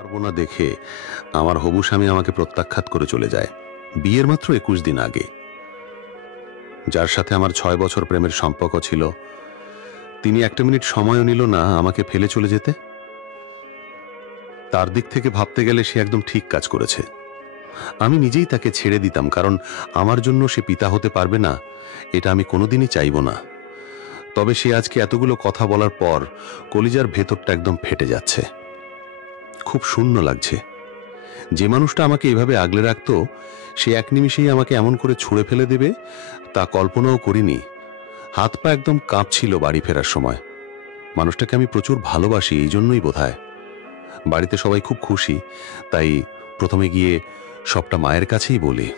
পারবো না দেখে আমার হবু স্বামী আমাকে প্রত্যাখ্যাত করে চলে যায় বিয়ের মাত্র 21 দিন আগে। যার সাথে আমার 6 বছর প্রেমের সম্পর্ক ছিল, তিনি একটা মিনিট সময়ও নিল না আমাকে ফেলে চলে যেতে। তার দিক থেকে ভাবতে গেলে সে একদম ঠিক কাজ করেছে। আমি নিজেই তাকে ছেড়ে দিতাম, কারণ আমার জন্য সে পিতা হতে পারবে না এটা আমি কোনোদিনই চাইব না। তবে সে আজকে এতগুলো কথা বলার পর কলিজার ভেতরটা একদম ফেটে যাচ্ছে। খুব শূন্য লাগছে। যে মানুষটা আমাকে এভাবে আগলে রাখতো, সে এক নিমিষেই আমাকে এমন করে ছুঁড়ে ফেলে দেবে তা কল্পনাও করিনি। হাত পা একদম কাঁপছিল বাড়ি ফেরার সময়। মানুষটাকে আমি প্রচুর ভালোবাসি, এই জন্যই বোধহয়। বাড়িতে সবাই খুব খুশি, তাই প্রথমে গিয়ে সবটা মায়ের কাছেই বলি।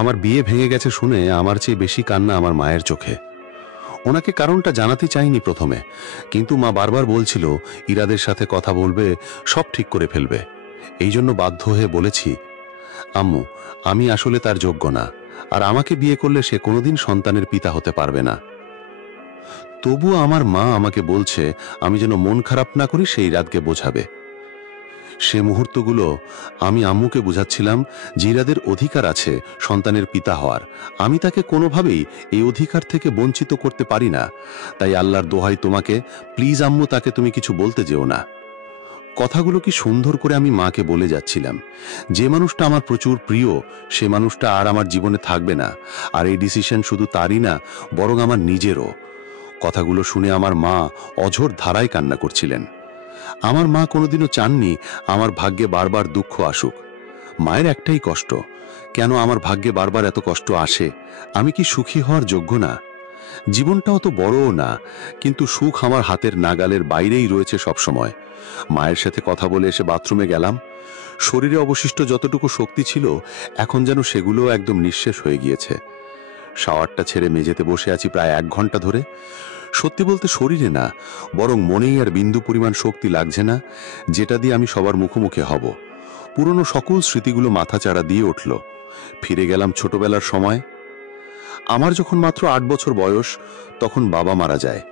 আমার বিয়ে ভেঙে গেছে শুনে আমার চেয়ে বেশি কান্না আমার মায়ের চোখে। ওনাকে কারণটা জানাতে চাইনি প্রথমে, কিন্তু মা বারবার বলছিল ইরাদের সাথে কথা বলবে, সব ঠিক করে ফেলবে। এই জন্য বাধ্য হয়ে বলেছি, আম্মু, আমি আসলে তার যোগ্য না, আর আমাকে বিয়ে করলে সে কোনোদিন সন্তানের পিতা হতে পারবে না। তবুও আমার মা আমাকে বলছে আমি যেন মন খারাপ না করি, সেই রাতকে বোঝাবে। সে মুহূর্তগুলো আমি আম্মুকে বুঝাচ্ছিলাম যে ইরাদের অধিকার আছে সন্তানের পিতা হওয়ার। আমি তাকে কোনোভাবেই এই অধিকার থেকে বঞ্চিত করতে পারি না। তাই আল্লাহর দোহাই তোমাকে, প্লিজ আম্মু, তাকে তুমি কিছু বলতে যেও না। কথাগুলো কি সুন্দর করে আমি মাকে বলে যাচ্ছিলাম। যে মানুষটা আমার প্রচুর প্রিয়, সে মানুষটা আর আমার জীবনে থাকবে না। আর এই ডিসিশন শুধু তারই না, বরং আমার নিজেরও। কথাগুলো শুনে আমার মা অঝোর ধারায় কান্না করছিলেন। আমার মা কোনোদিনও চাননি আমার ভাগ্যে বারবার দুঃখ আসুক। মায়ের একটাই কষ্ট, কেন আমার ভাগ্যে বারবার এত কষ্ট আসে? আমি কি সুখী হওয়ার যোগ্য না? জীবনটা অত বড়ও না, কিন্তু সুখ আমার হাতের নাগালের বাইরেই রয়েছে সবসময়। মায়ের সাথে কথা বলে এসে বাথরুমে গেলাম। শরীরে অবশিষ্ট যতটুকু শক্তি ছিল, এখন যেন সেগুলো একদম নিঃশেষ হয়ে গিয়েছে। শাওয়ারটা ছেড়ে মেঝেতে বসে আছি প্রায় 1 ঘন্টা ধরে। সত্যি বলতে শরীরে না, বরং মনেই আর বিন্দু পরিমাণ শক্তি লাগছে না, যেটা দিয়ে আমি সবার মুখোমুখি হব। পুরনো সকল স্মৃতিগুলো মাথাচাড়া দিয়ে উঠল। ফিরে গেলাম ছোটবেলার সময়। আমার যখন মাত্র 8 বছর বয়স, তখন বাবা মারা যায়।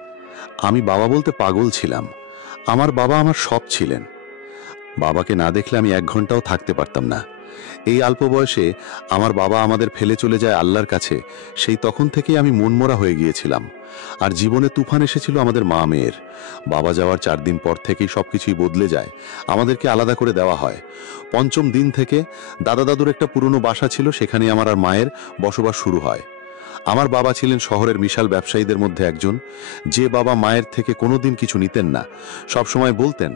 আমি বাবা বলতে পাগল ছিলাম। আমার বাবা আমার সব ছিলেন। বাবাকে না দেখলে আমি 1 ঘন্টাও থাকতে পারতাম না। এই অল্প বয়সে আমার বাবা আমাদের ফেলে চলে যায় আল্লাহর কাছে, সেই তখন থেকেই আমি মনমরা হয়ে গিয়েছিলাম। আর জীবনে তুফান এসেছিল আমাদের মা মেয়ের। বাবা যাওয়ার 4 দিন পর থেকেই সবকিছুই বদলে যায়। আমাদেরকে আলাদা করে দেওয়া হয়। 5ম দিন থেকে দাদা দাদুর একটা পুরনো বাসা ছিল, সেখানে আমার আর মায়ের বসবাস শুরু হয়। আমার বাবা ছিলেন শহরের বিশাল ব্যবসায়ীদের মধ্যে একজন। যে বাবা মায়ের থেকে কোনোদিন কিছু নিতেন না, সবসময় বলতেন,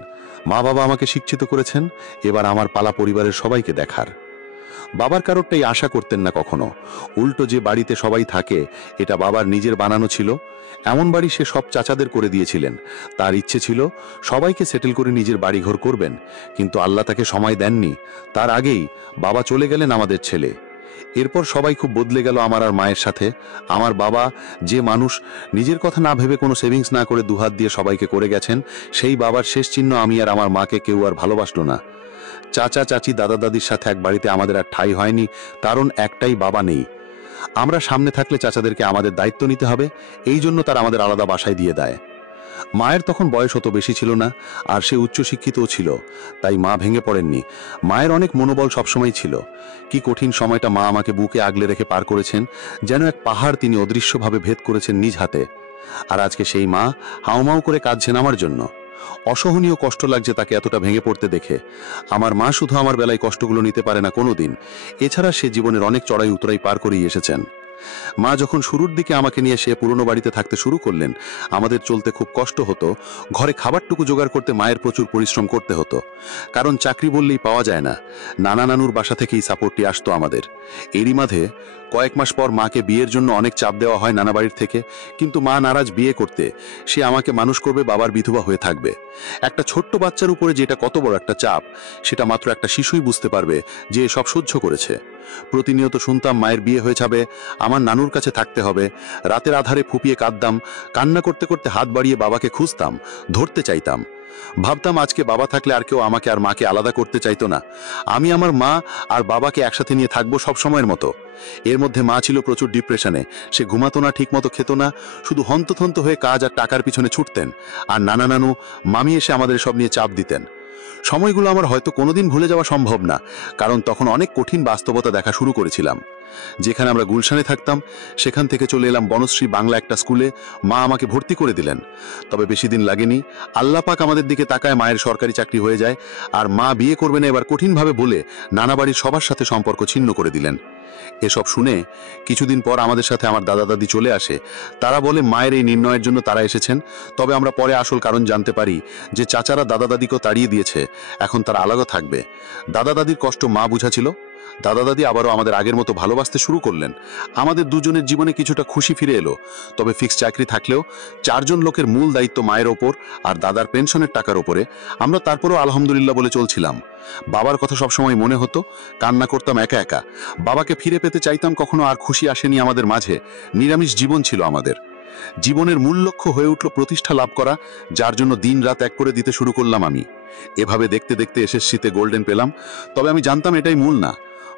মা বাবা আমাকে শিক্ষিত করেছেন, এবার আমার পালা পরিবারের সবাইকে দেখার। বাবার কারোরটাই আশা করতেন না কখনো। উল্টো যে বাড়িতে সবাই থাকে, এটা বাবার নিজের বানানো ছিল। এমন বাড়ি সে সব চাচাদের করে দিয়েছিলেন। তার ইচ্ছে ছিল সবাইকে সেটেল করে নিজের বাড়িঘর করবেন, কিন্তু আল্লাহ তাকে সময় দেননি। তার আগেই বাবা চলে গেলেন আমাদের ছেলে। এরপর সবাই খুব বদলে গেল আমার আর মায়ের সাথে। আমার বাবা, যে মানুষ নিজের কথা না ভেবে কোনো সেভিংস না করে দুহাত দিয়ে সবাইকে করে গেছেন, সেই বাবার শেষ চিহ্ন আমি আর আমার মাকে কেউ আর ভালোবাসলো না। চাচা চাচি দাদা দাদির সাথে এক বাড়িতে আমাদের আর ঠাঁই হয়নি, কারণ একটাই বাবা নেই। আমরা সামনে থাকলে চাচাদেরকে আমাদের দায়িত্ব নিতে হবে, এই জন্য তারা আমাদের আলাদা বাসায় দিয়ে দেয়। মায়ের তখন বয়স অত বেশি ছিল না, আর সে উচ্চশিক্ষিতও ছিল, তাই মা ভেঙে পড়েননি। মায়ের অনেক মনোবল সবসময় ছিল। কি কঠিন সময়টা মা আমাকে বুকে আগলে রেখে পার করেছেন, যেন এক পাহাড় তিনি অদৃশ্যভাবে ভেদ করেছেন নিজ হাতে। আর আজকে সেই মা হাউমাউ করে কাঁদছেন আমার জন্য। অসহনীয় কষ্ট লাগছে তাকে এতটা ভেঙে পড়তে দেখে। আমার মা শুধু আমার বেলায় কষ্টগুলো নিতে পারে না কোনোদিন, এছাড়া সে জীবনের অনেক চড়াই উতরাই পার করেই এসেছেন। মা যখন শুরুর দিকে আমাকে নিয়ে সে পুরনো বাড়িতে থাকতে শুরু করলেন, আমাদের চলতে খুব কষ্ট হতো। ঘরে খাবারটুকু জোগাড় করতে মায়ের প্রচুর পরিশ্রম করতে হতো, কারণ চাকরি বললেই পাওয়া যায় না। নানা নানুর বাসা থেকেই সাপোর্টটি আসতো আমাদের। এরই মাঝে কয়েক মাস পর মাকে বিয়ের জন্য অনেক চাপ দেওয়া হয় নানা বাড়ির থেকে, কিন্তু মা নারাজ বিয়ে করতে। সে আমাকে মানুষ করবে, বাবার বিধবা হয়ে থাকবে। একটা ছোট্ট বাচ্চার উপরে যেটা কত বড় একটা চাপ, সেটা মাত্র একটা শিশুই বুঝতে পারবে যে সব সহ্য করেছে। প্রতিনিয়ত শুনতাম মায়ের বিয়ে হয়ে যাবে, আমার নানুর কাছে থাকতে হবে। রাতের আধারে ফুপিয়ে কাঁদতাম, কান্না করতে করতে হাত বাড়িয়ে বাবাকে খুঁজতাম, ধরতে চাইতাম। ভাবতাম আজকে বাবা থাকলে আর কেউ আমাকে আর মাকে আলাদা করতে চাইতো না। আমি আমার মা আর বাবাকে একসাথে নিয়ে থাকবো সব সময়ের মতো। এর মধ্যে মা ছিল প্রচুর ডিপ্রেশনে। সে ঘুমাতো না, ঠিক মতো খেত না, শুধু হন্তথন্ত হয়ে কাজ আর টাকার পিছনে ছুটতেন। আর নানা নানু মামি এসে আমাদের সব নিয়ে চাপ দিতেন। সময়গুলো আমার হয়তো কোনোদিন ভুলে যাওয়া সম্ভব না, কারণ তখন অনেক কঠিন বাস্তবতা দেখা শুরু করেছিলাম। যেখানে আমরা গুলশানে থাকতাম, সেখান থেকে চলে এলাম বনশ্রী বাংলা একটা স্কুলে। মা আমাকে ভর্তি করে দিলেন। তবে বেশি দিন লাগেনি, আল্লাহ পাক আমাদের দিকে তাকায়, মায়ের সরকারি চাকরি হয়ে যায়। আর মা বিয়ে করবে না এবার কঠিনভাবে বলে নানা বাড়ির সবার সাথে সম্পর্ক ছিন্ন করে দিলেন। এসব শুনে কিছুদিন পর আমাদের সাথে আমার দাদা দাদি চলে আসে। তারা বলে মায়ের এই নির্ণয়ের জন্য তারা এসেছেন। তবে আমরা পরে আসল কারণ জানতে পারি যে চাচারা দাদা দাদিকেও তাড়িয়ে দিয়েছে, এখন তারা আলাদা থাকবে। দাদা দাদির কষ্ট মা বুঝাছিল। দাদা দাদি আবারও আমাদের আগের মতো ভালোবাসতে শুরু করলেন। আমাদের দুজনের জীবনে কিছুটা খুশি ফিরে এলো। তবে ফিক্সড চাকরি থাকলেও 4 জন লোকের মূল দায়িত্ব মায়ের ওপর আর দাদার পেনশনের টাকার ওপরে। আমরা তারপরেও আলহামদুলিল্লাহ বলে চলছিলাম। বাবার কথা সবসময় মনে হতো, কান্না করতাম একা একা। বাবাকে ফিরে পেতে চাইতাম, কখনো আর খুশি আসেনি আমাদের মাঝে। নিরামিষ জীবন ছিল আমাদের। জীবনের মূল লক্ষ্য হয়ে উঠল প্রতিষ্ঠা লাভ করা, যার জন্য দিন রাত এক করে দিতে শুরু করলাম আমি। এভাবে দেখতে দেখতে এসএসসিতে গোল্ডেন পেলাম। তবে আমি জানতাম এটাই মূল না,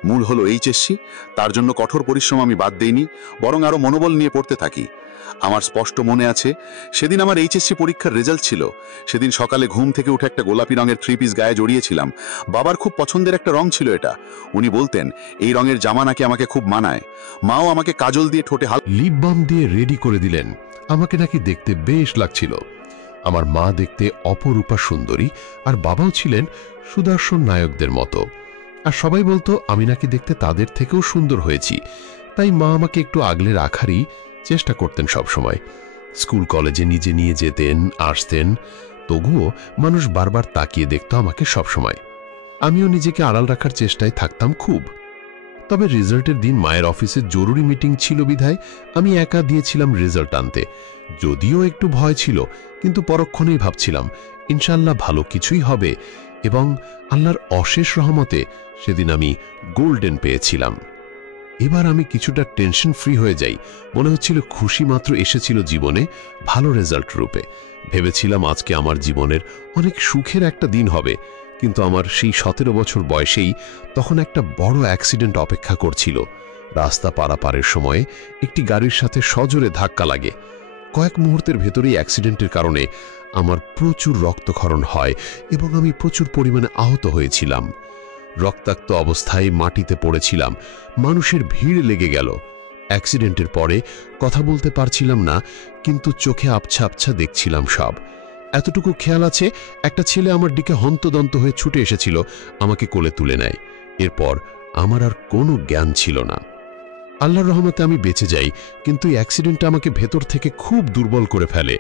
মূল হলো এইচএসসি। তার জন্য কঠোর পরিশ্রম আমি বাদ দেইনি, বরং আরো মনোবল নিয়ে পড়তে থাকি। আমার স্পষ্ট মনে আছে, সেদিন আমার এইচএসসি পরীক্ষার রেজাল্ট ছিল। সেদিন সকালে ঘুম থেকে উঠে একটা গোলাপি রঙের 3 পিস গায়ে জড়িয়েছিলাম। বাবার খুব পছন্দের একটা রং ছিল এটা। উনি বলতেন এই রঙের জামা নাকি আমাকে খুব মানায়। মাও আমাকে কাজল দিয়ে ঠোঁটে লিপ বাম দিয়ে রেডি করে দিলেন। আমাকে নাকি দেখতে বেশ লাগছিল। আমার মা দেখতে অপরূপা সুন্দরী, আর বাবাও ছিলেন সুদর্শন নায়কদের মতো। আর সবাই বলতো আমি নাকি দেখতে তাদের থেকেও সুন্দর হয়েছি। তাই মা আমাকে একটু আগলে রাখারই চেষ্টা করতেন সবসময়। স্কুল কলেজে নিজে নিয়ে যেতেন, আসতেন। তবুও মানুষ বারবার তাকিয়ে দেখত আমাকে সবসময়। আমিও নিজেকে আড়াল রাখার চেষ্টায় থাকতাম খুব। তবে রেজাল্টের দিন মায়ের অফিসে জরুরি মিটিং ছিল বিধায় আমি একা দিয়েছিলাম রেজাল্ট আনতে। যদিও একটু ভয় ছিল, কিন্তু পরক্ষণেই ভাবছিলাম ইনশাল্লাহ ভালো কিছুই হবে। এবং আল্লাহর অশেষ রহমতে সেদিন আমি গোল্ডেন পেয়েছিলাম। এবার আমি কিছুটা টেনশন ফ্রি হয়ে যাই। মনে হচ্ছিল খুশি মাত্র এসেছিল জীবনে ভালো রেজাল্ট রূপে। ভেবেছিলাম আজকে আমার জীবনের অনেক সুখের একটা দিন হবে। কিন্তু আমার সেই 17 বছর বয়সেই তখন একটা বড় অ্যাক্সিডেন্ট অপেক্ষা করছিল। রাস্তা পারাপারের সময়ে একটি গাড়ির সাথে সজোরে ধাক্কা লাগে। কয়েক মুহূর্তের ভেতরেই অ্যাক্সিডেন্টের কারণে আমার প্রচুর রক্তক্ষরণ হয় এবং আমি প্রচুর পরিমাণে আহত হয়েছিলাম। রক্তাক্ত অবস্থায় মাটিতে পড়েছিলাম। মানুষের ভিড় লেগে গেল। অ্যাক্সিডেন্টের পরে কথা বলতে পারছিলাম না, কিন্তু চোখে আবছা আবছা দেখছিলাম সব। এতটুকু খেয়াল আছে, একটা ছেলে আমার দিকে হন্তদন্ত হয়ে ছুটে এসেছিল, আমাকে কোলে তুলে নেয়। এরপর আমার আর কোনো জ্ঞান ছিল না। আল্লাহর রহমতে আমি বেঁচে যাই, কিন্তু এই অ্যাক্সিডেন্টটা আমাকে ভেতর থেকে খুব দুর্বল করে ফেলে।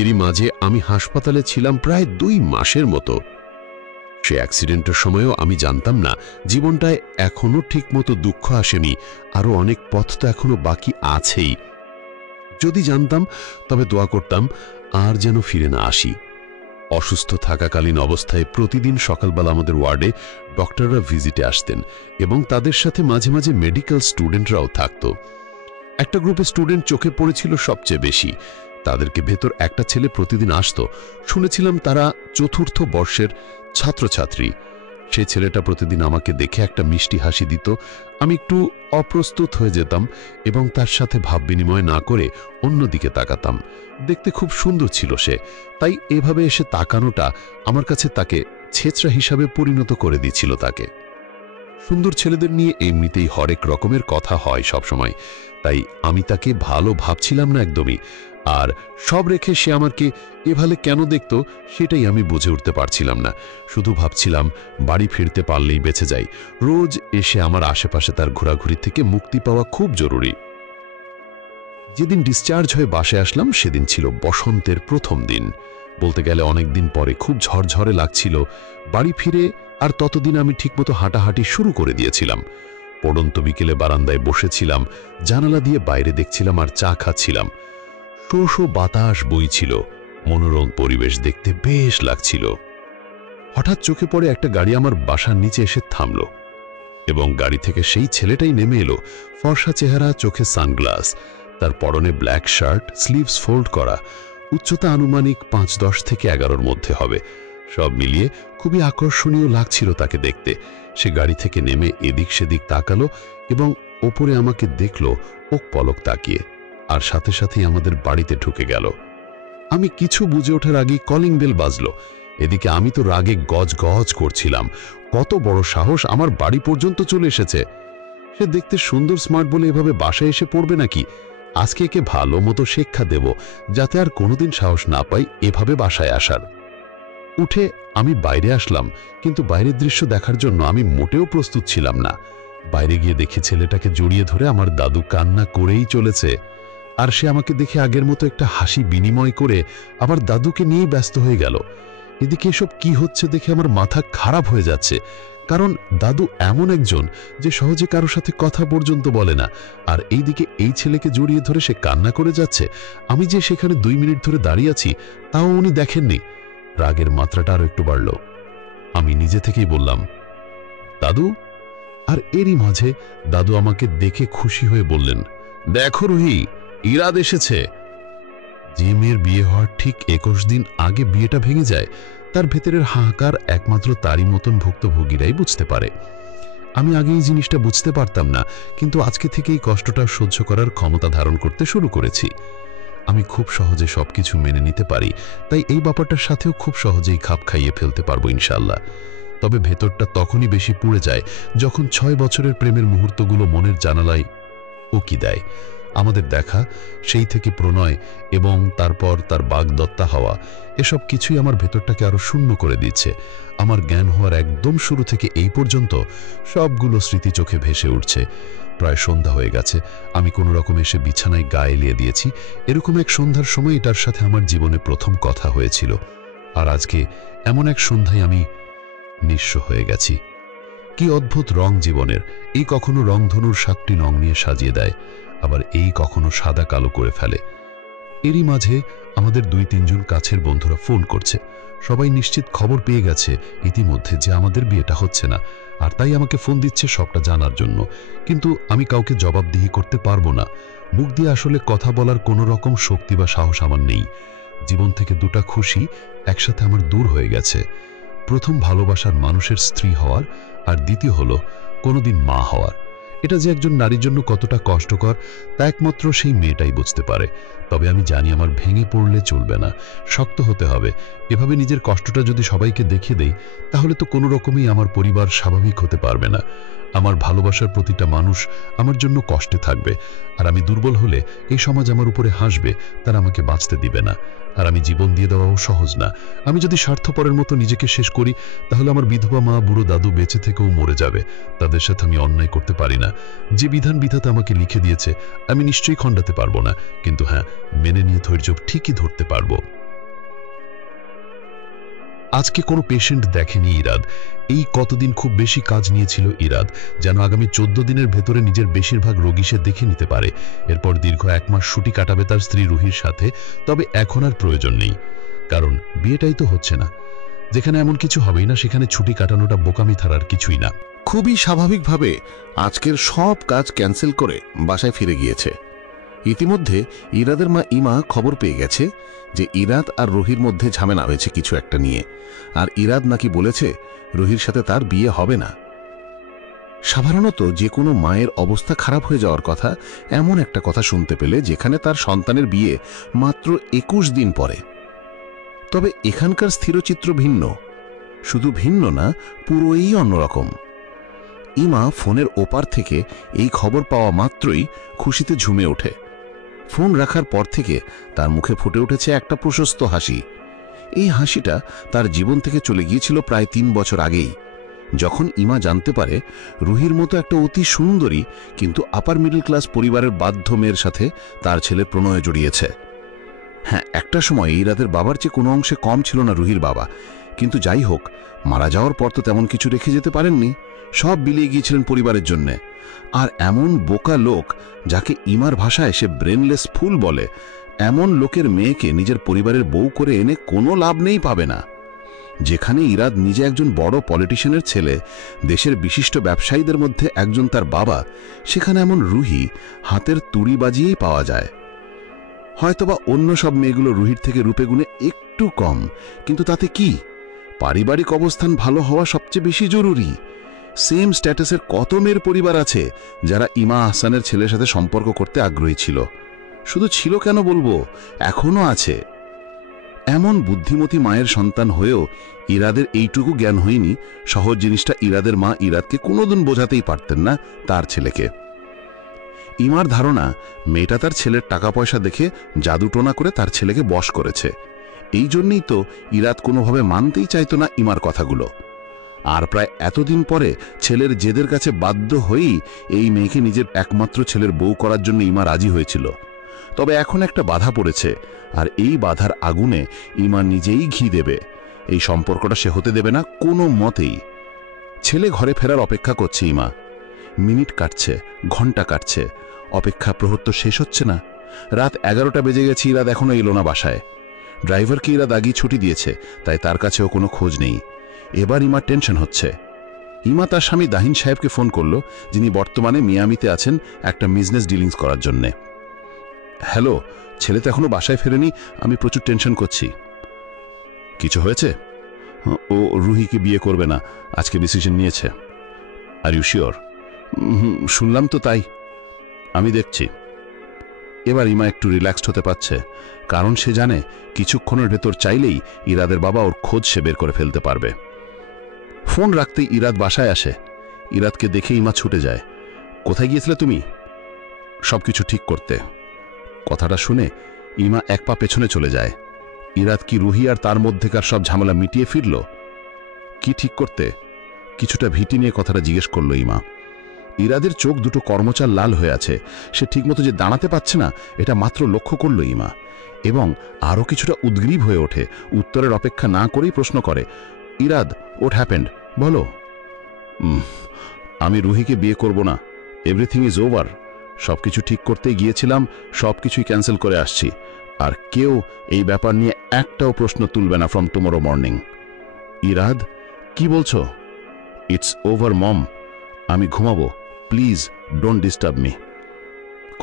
এরই মাঝে আমি হাসপাতালে ছিলাম প্রায় 2 মাসের মতো। সে অ্যাক্সিডেন্টের সময়ও আমি জানতাম না জীবনটায় এখনো ঠিকমতো দুঃখ আসেনি, আরো অনেক পথ তো এখনো বাকি আছেই। যদি জানতাম তবে দোয়া করতাম আর যেন ফিরে না আসি। অসুস্থ থাকাকালীন অবস্থায় প্রতিদিন সকালবেলা আমাদের ওয়ার্ডে ডক্টররা ভিজিটে আসতেন এবং তাদের সাথে মাঝে মাঝে মেডিকেল স্টুডেন্টরাও থাকত। একটা গ্রুপে স্টুডেন্ট চোখে পড়েছিল সবচেয়ে বেশি। তাদেরকে ভেতর একটা ছেলে প্রতিদিন আসতো। শুনেছিলাম তারা 4র্থ বর্ষের ছাত্রছাত্রী। সেই ছেলেটা প্রতিদিন আমাকে দেখে একটা মিষ্টি হাসি দিত। আমি একটু অপ্রস্তুত হয়ে যেতাম এবং তার সাথে ভাব বিনিময় না করে অন্যদিকে তাকাতাম। দেখতে খুব সুন্দর ছিল সে, তাই এভাবে এসে তাকানোটা আমার কাছে তাকে ছেঁচড়া হিসাবে পরিণত করে দিচ্ছিল তাকে। সুন্দর ছেলেদের নিয়ে এমনিতেই হরেক রকমের কথা হয় সবসময়, তাই আমি তাকে ভালো ভাবছিলাম না একদমই। আর সব রেখে সে আমাকে এভাবে কেন দেখত সেটাই আমি বুঝে উঠতে পারছিলাম না। শুধু ভাবছিলাম বাড়ি ফিরতে পারলেই বেঁচে যাই। রোজ এসে আমার আশেপাশে তার ঘোরাঘুরি থেকে মুক্তি পাওয়া খুব জরুরি। যেদিন ডিসচার্জ হয়ে বাসায় আসলাম সেদিন ছিল বসন্তের প্রথম দিন। বলতে গেলে অনেকদিন পরে খুব ঝরঝরে লাগছিল। বাড়ি ফিরে আর ততদিন আমি ঠিকমতো হাঁটাহাঁটি শুরু করে দিয়েছিলাম। পড়ন্ত বিকেলে বারান্দায় বসেছিলাম, জানালা দিয়ে বাইরে দেখছিলাম আর চা খাচ্ছিলাম। শো শো বাতাস বইছিল, মনোরম পরিবেশ দেখতে বেশ লাগছিল। হঠাৎ চোখে পড়ে একটা গাড়ি আমার বাসার নিচে এসে থামল এবং গাড়ি থেকে সেই ছেলেটাই নেমে এলো। ফর্সা চেহারা, চোখে সানগ্লাস, তার পরনে ব্ল্যাক শার্ট, স্লিভস ফোল্ড করা, উচ্চতা আনুমানিক 5-10 থেকে 11-র মধ্যে হবে। সব মিলিয়ে খুবই আকর্ষণীয় লাগছিল তাকে দেখতে। সে গাড়ি থেকে নেমে এদিক সেদিক তাকালো এবং ওপরে আমাকে দেখলো ওক পলক তাকিয়ে, আর সাথে সাথেই আমাদের বাড়িতে ঢুকে গেল। আমি কিছু বুঝে ওঠার আগেই কলিং বেল বাজলো। এদিকে আমি তো রাগে গজ গজ করছিলাম। কত বড় সাহস, আমার বাড়ি পর্যন্ত চলে এসেছে। সে দেখতে সুন্দর, স্মার্ট বলে এভাবে বাসায় এসে পড়বে নাকি? আজকে একে ভালো মতো শিক্ষা দেব, যাতে আর কোনোদিন সাহস না পাই এভাবে বাসায় আসার। উঠে আমি বাইরে আসলাম, কিন্তু বাইরের দৃশ্য দেখার জন্য আমি মোটেও প্রস্তুত ছিলাম না। বাইরে গিয়ে দেখি ছেলেটাকে জড়িয়ে ধরে আমার দাদু কান্না করেই চলেছে। আর সে আমাকে দেখে আগের মতো একটা হাসি বিনিময় করে আবার দাদুকে নিয়েই ব্যস্ত হয়ে গেল। এদিকে এসব কি হচ্ছে দেখে আমার মাথা খারাপ হয়ে যাচ্ছে, কারণ দাদু এমন একজন যে সহজে কারো সাথে কথা পর্যন্ত বলে না। আর এইদিকে এই ছেলেকে জড়িয়ে ধরে সে কান্না করে যাচ্ছে। আমি যে সেখানে 2 মিনিট ধরে দাঁড়িয়ে আছি তাও উনি দেখেননি। রাগের মাত্রাটা আরো একটু বাড়ল। আমি নিজে থেকেই বললাম, দাদু। আর এরই মাঝে দাদু আমাকে দেখে খুশি হয়ে বললেন, দেখো রুহি, ইরাদ এসেছে। যে মেয়ের বিয়ে হওয়ার ঠিক 21 দিন আগে বিয়েটা ভেঙে যায়, তার ভেতরের হাহাকার একমাত্র তারই মতন ভুক্তভোগীরাই বুঝতে পারে। আমি আগে এই জিনিসটা বুঝতে পারতাম না, কিন্তু আজকে থেকেই কষ্টটা সহ্য করার ক্ষমতা ধারণ করতে শুরু করেছি। আমি খুব সহজে সবকিছু মেনে নিতে পারি, তাই এই ব্যাপারটার সাথেও খুব সহজেই খাপ খাইয়ে ফেলতে পারবো ইনশাল্লাহ। তবে ভেতরটা তখনই বেশি পুড়ে যায় যখন 6 বছরের প্রেমের মুহূর্তগুলো মনের জানালায় উকি দেয়। আমাদের দেখা, সেই থেকে প্রণয় এবং তারপর তার বাগদত্তা হওয়া, এসব কিছুই আমার ভেতরটাকে আরো শূন্য করে দিচ্ছে। আমার জ্ঞান হওয়ার একদম শুরু থেকে এই পর্যন্ত সবগুলো স্মৃতি চোখে ভেসে উঠছে। প্রায় সন্ধ্যা হয়ে গেছে, আমি কোনো রকম এসে বিছানায় গা এলিয়ে দিয়েছি। এরকম এক সন্ধ্যার সময় এটার সাথে আমার জীবনে প্রথম কথা হয়েছিল। আর আজকে এমন এক সন্ধ্যায় আমি নিঃস্ব হয়ে গেছি। কি অদ্ভুত রং জীবনের! এই কখনো রংধনুর 7টি রং নিয়ে সাজিয়ে দেয়, আবার এই কখনো সাদা কালো করে ফেলে। এরই মাঝে আমাদের 2-3 জন কাছের বন্ধুরা ফোন করছে। সবাই নিশ্চিত খবর পেয়ে গেছে ইতিমধ্যে যে আমাদের বিয়েটা হচ্ছে না, আর তাই আমাকে ফোন দিচ্ছে সবটা জানার জন্য। কিন্তু আমি কাউকে জবাবদিহি করতে পারবো না। মুখ দিয়ে আসলে কথা বলার কোনো রকম শক্তি বা সাহস আমার নেই। জীবন থেকে 2টা খুশি একসাথে আমার দূর হয়ে গেছে। প্রথম ভালোবাসার মানুষের স্ত্রী হওয়ার, আর দ্বিতীয় হলো কোনোদিন মা হওয়ার। এটা যে একজন নারীর জন্য কতটা কষ্টকর তা একমাত্র সেই মেয়েটাই বুঝতে পারে। তবে আমি জানি আমার ভেঙে পড়লে চলবে না, শক্ত হতে হবে। এভাবে নিজের কষ্টটা যদি সবাইকে দেখিয়ে দেই, তাহলে তো কোনো রকমই আমার পরিবার স্বাভাবিক হতে পারবে না। আমার ভালোবাসার প্রতিটা মানুষ আমার জন্য কষ্টে থাকবে, আর আমি দুর্বল হলে এই সমাজ আমার উপরে হাসবে, তারা আমাকে বাঁচতে দিবে না। আর আমি জীবন দিয়ে দেওয়াও সহজ না। আমি যদি স্বার্থপরের মতো নিজেকে শেষ করি, তাহলে আমার বিধবা মা, বুড়ো দাদু বেঁচে থেকেও মরে যাবে। তাদের সাথে আমি অন্যায় করতে পারি না। যে বিধান বিধাতা আমাকে লিখে দিয়েছে আমি নিশ্চয়ই খণ্ডাতে পারবো না, কিন্তু হ্যাঁ, মেনে নিয়ে ধৈর্য ঠিকই ধরতে পারবো। আজকে কোনো পেশেন্ট দেখেনি ইরাদ। এই কতদিন খুব বেশি কাজ নিয়েছিল ইরাদ, যেন আগামী 14 দিনের ভেতরে নিজের বেশিরভাগ রোগী সে দেখে নিতে পারে। এরপর দীর্ঘ 1 মাস ছুটি কাটাবে তার স্ত্রী রুহির সাথে। তবে এখন আর প্রয়োজন নেই, কারণ বিয়েটাই তো হচ্ছে না। যেখানে এমন কিছু হবেই না, সেখানে ছুটি কাটানোটা বোকামি ছাড়ার কিছুই না। খুবই স্বাভাবিকভাবে আজকের সব কাজ ক্যান্সেল করে বাসায় ফিরে গিয়েছে। ইতিমধ্যে ইরাদের মা ইমা খবর পেয়ে গেছে যে ইরাদ আর রুহির মধ্যে ঝামেলা হয়েছে কিছু একটা নিয়ে, আর ইরাদ নাকি বলেছে রুহির সাথে তার বিয়ে হবে না। সাধারণত যে কোনো মায়ের অবস্থা খারাপ হয়ে যাওয়ার কথা এমন একটা কথা শুনতে পেলে যেখানে তার সন্তানের বিয়ে মাত্র 21 দিন পরে। তবে এখানকার স্থিরচিত্র ভিন্ন। শুধু ভিন্ন না, পুরোই অন্যরকম। ইমা ফোনের ওপার থেকে এই খবর পাওয়া মাত্রই খুশিতে ঝুমে ওঠে। ফোন রাখার পর থেকে তার মুখে ফুটে উঠেছে একটা প্রশস্ত হাসি। এই হাসিটা তার জীবন থেকে চলে গিয়েছিল প্রায় 3 বছর আগেই, যখন ইমা জানতে পারে রুহির মতো একটা অতি সুন্দরী কিন্তু আপার মিডল ক্লাস পরিবারের বাধ্য মেয়ের সাথে তার ছেলে প্রণয়ে জড়িয়েছে। হ্যাঁ, একটা সময় ইরাদের বাবার চেয়ে কোনো অংশে কম ছিল না রুহির বাবা, কিন্তু যাই হোক, মারা যাওয়ার পর তো তেমন কিছু রেখে যেতে পারেননি। সব বিলিয়ে গিয়েছিলেন পরিবারের জন্যে। আর এমন বোকা লোক, যাকে ইমার ভাষায় সে ব্রেনলেস ফুল বলে, এমন লোকের মেয়েকে নিজের পরিবারের বউ করে এনে কোনো লাভ নেই, পাবে না। যেখানে ইরাদ নিজে একজন বড় পলিটিশিয়ানের ছেলে, দেশের বিশিষ্ট ব্যবসায়ীদের মধ্যে একজন তার বাবা, সেখানে এমন রুহি হাতের তুড়ি বাজিয়েই পাওয়া যায়। হয়তোবা অন্য সব মেয়েগুলো রুহির থেকে রূপে গুণে একটু কম, কিন্তু তাতে কি? পারিবারিক অবস্থান ভালো হওয়া সবচেয়ে বেশি জরুরি। সেম স্ট্যাটাসের কত মেয়ের পরিবার আছে যারা ইমা আহসানের ছেলের সাথে সম্পর্ক করতে আগ্রহী ছিল। শুধু ছিল কেন বলবো, এখনো আছে। এমন বুদ্ধিমতী মায়ের সন্তান হয়েও ইরাদের এইটুকু জ্ঞান হয়নি সহজ জিনিসটা ইরাদের মা ইরাদকে কোনোদিন বোঝাতেই পারতেন না তার ছেলেকে। ইমার ধারণা মেয়েটা তার ছেলের টাকা পয়সা দেখে জাদুটোনা করে তার ছেলেকে বশ করেছে। এই জন্যই তো ইরাদ কোনোভাবে মানতেই চাইতো না ইমার কথাগুলো। আর প্রায় এতদিন পরে ছেলের জেদের কাছে বাধ্য হয়েই এই মেয়েকে নিজের একমাত্র ছেলের বউ করার জন্য ইমা রাজি হয়েছিল। তবে এখন একটা বাধা পড়েছে, আর এই বাধার আগুনে ইমা নিজেই ঘি দেবে। এই সম্পর্কটা সে হতে দেবে না কোনো মতেই। ছেলে ঘরে ফেরার অপেক্ষা করছে ইমা। মিনিট কাটছে, ঘন্টা কাটছে, অপেক্ষা প্রহর তো শেষ হচ্ছে না। রাত 11টা বেজে গেছে, ইরাদ এখনো এলো না বাসায়। ড্রাইভারকে ইরাদ আগেই ছুটি দিয়েছে, তাই তার কাছেও কোনো খোঁজ নেই। এবার ইমার টেনশন হচ্ছে। ইমা তার স্বামী দাহিন সাহেবকে ফোন করলো, যিনি বর্তমানে মিয়ামিতে আছেন একটা বিজনেস ডিলিংস করার জন্যে। হ্যালো, ছেলে তো এখনো বাসায় ফেরেনি, আমি প্রচুর টেনশন করছি। কিছু হয়েছে? ও রুহিকে বিয়ে করবে না, আজকে ডিসিশন নিয়েছে। Are you sure? শুনলাম তো তাই। আমি দেখছি। এবার ইমা একটু রিল্যাক্সড হতে পারছে, কারণ সে জানে কিছুক্ষণের ভেতর চাইলেই ইরাদের বাবা ওর খোঁজ সে বের করে ফেলতে পারবে। ফোন রাখতেই ইরাদ বাসায় আসে। ইরাদকে দেখে ইমা ছুটে যায়। কোথায় গিয়েছিলে তুমি? সবকিছু ঠিক করতে। কথাটা শুনে ইমা এক পা পেছনে চলে যায়। ইরাদ কি রুহি আর তার মধ্যেকার সব ঝামেলা মিটিয়ে ফিরল? কি ঠিক করতে? কিছুটা ভীতি নিয়ে কথাটা জিজ্ঞেস করল ইমা। ইরাদের চোখ দুটো কর্মচার লাল হয়ে আছে। সে ঠিকমতো যে দাঁড়াতে পারছে না এটা মাত্র লক্ষ্য করল ইমা, এবং আরও কিছুটা উদ্গ্রীব হয়ে ওঠে। উত্তরের অপেক্ষা না করেই প্রশ্ন করে, ইরাদ, হোয়াট হ্যাপেন্ড? বলো। আমি রুহিকে বিয়ে করব না। Everything is over. সবকিছু ঠিক করতে গিয়েছিলাম, সবকিছুই ক্যান্সেল করে আসছি। আর কেউ এই ব্যাপার নিয়ে একটাও প্রশ্ন তুলবে না ফ্রম টুমরো মর্নিং। ইরাদ, কি বলছো? ইটস ওভার মম। আমি ঘুমাবো, প্লিজ ডোন্ট ডিস্টার্ব মি।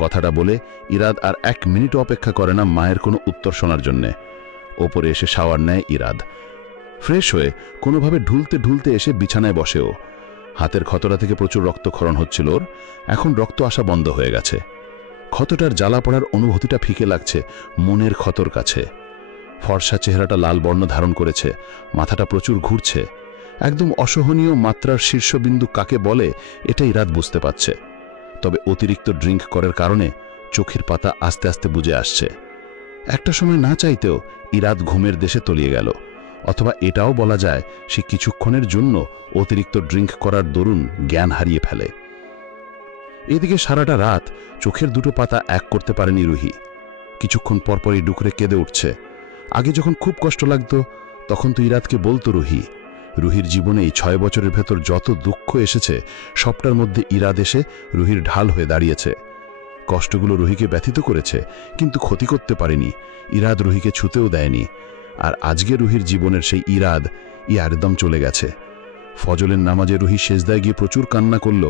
কথাটা বলে ইরাদ আর 1 মিনিটও অপেক্ষা করে না মায়ের কোনো উত্তর শোনার জন্যে। ওপরে এসে শাওয়ার নেয় ইরাদ। ফ্রেশ হয়ে কোনোভাবে ঢুলতে ঢুলতে এসে বিছানায় বসেও। হাতের ক্ষতটা থেকে প্রচুর রক্তক্ষরণ হচ্ছিল ওর। এখন রক্ত আসা বন্ধ হয়ে গেছে। ক্ষতটার জ্বালা পড়ার অনুভূতিটা ফিকে লাগছে মনের ক্ষতর কাছে। ফর্সা চেহারাটা লাল বর্ণ ধারণ করেছে, মাথাটা প্রচুর ঘুরছে। একদম অসহনীয় মাত্রার শীর্ষবিন্দু কাকে বলে এটা ইরাদ বুঝতে পারছে। তবে অতিরিক্ত ড্রিঙ্ক করার কারণে চোখের পাতা আস্তে আস্তে বুজে আসছে। একটা সময় না চাইতেও ইরাদ ঘুমের দেশে তলিয়ে গেল, অথবা এটাও বলা যায় সে কিছুক্ষণের জন্য অতিরিক্ত ড্রিঙ্ক করার দরুন জ্ঞান হারিয়ে ফেলে। এদিকে সারাটা রাত চোখের দুটো পাতা এক করতে পারেনি রুহি। কিছুক্ষণ পরপরই ডুকরে কেঁদে উঠছে। আগে যখন খুব কষ্ট লাগতো তখন তো ইরাদকে বলতো রুহি। রুহির জীবনে এই 6 বছরের ভেতর যত দুঃখ এসেছে সবটার মধ্যে ইরাদ এসে রুহির ঢাল হয়ে দাঁড়িয়েছে। কষ্টগুলো রুহিকে ব্যথিত করেছে, কিন্তু ক্ষতি করতে পারেনি। ইরাদ রুহিকে ছুতেও দেয়নি। আর আজকে রুহির জীবনের সেই ইরাদ একদম চলে গেছে। ফজরের নামাজে রুহি সেজদায় গিয়ে প্রচুর কান্না করল,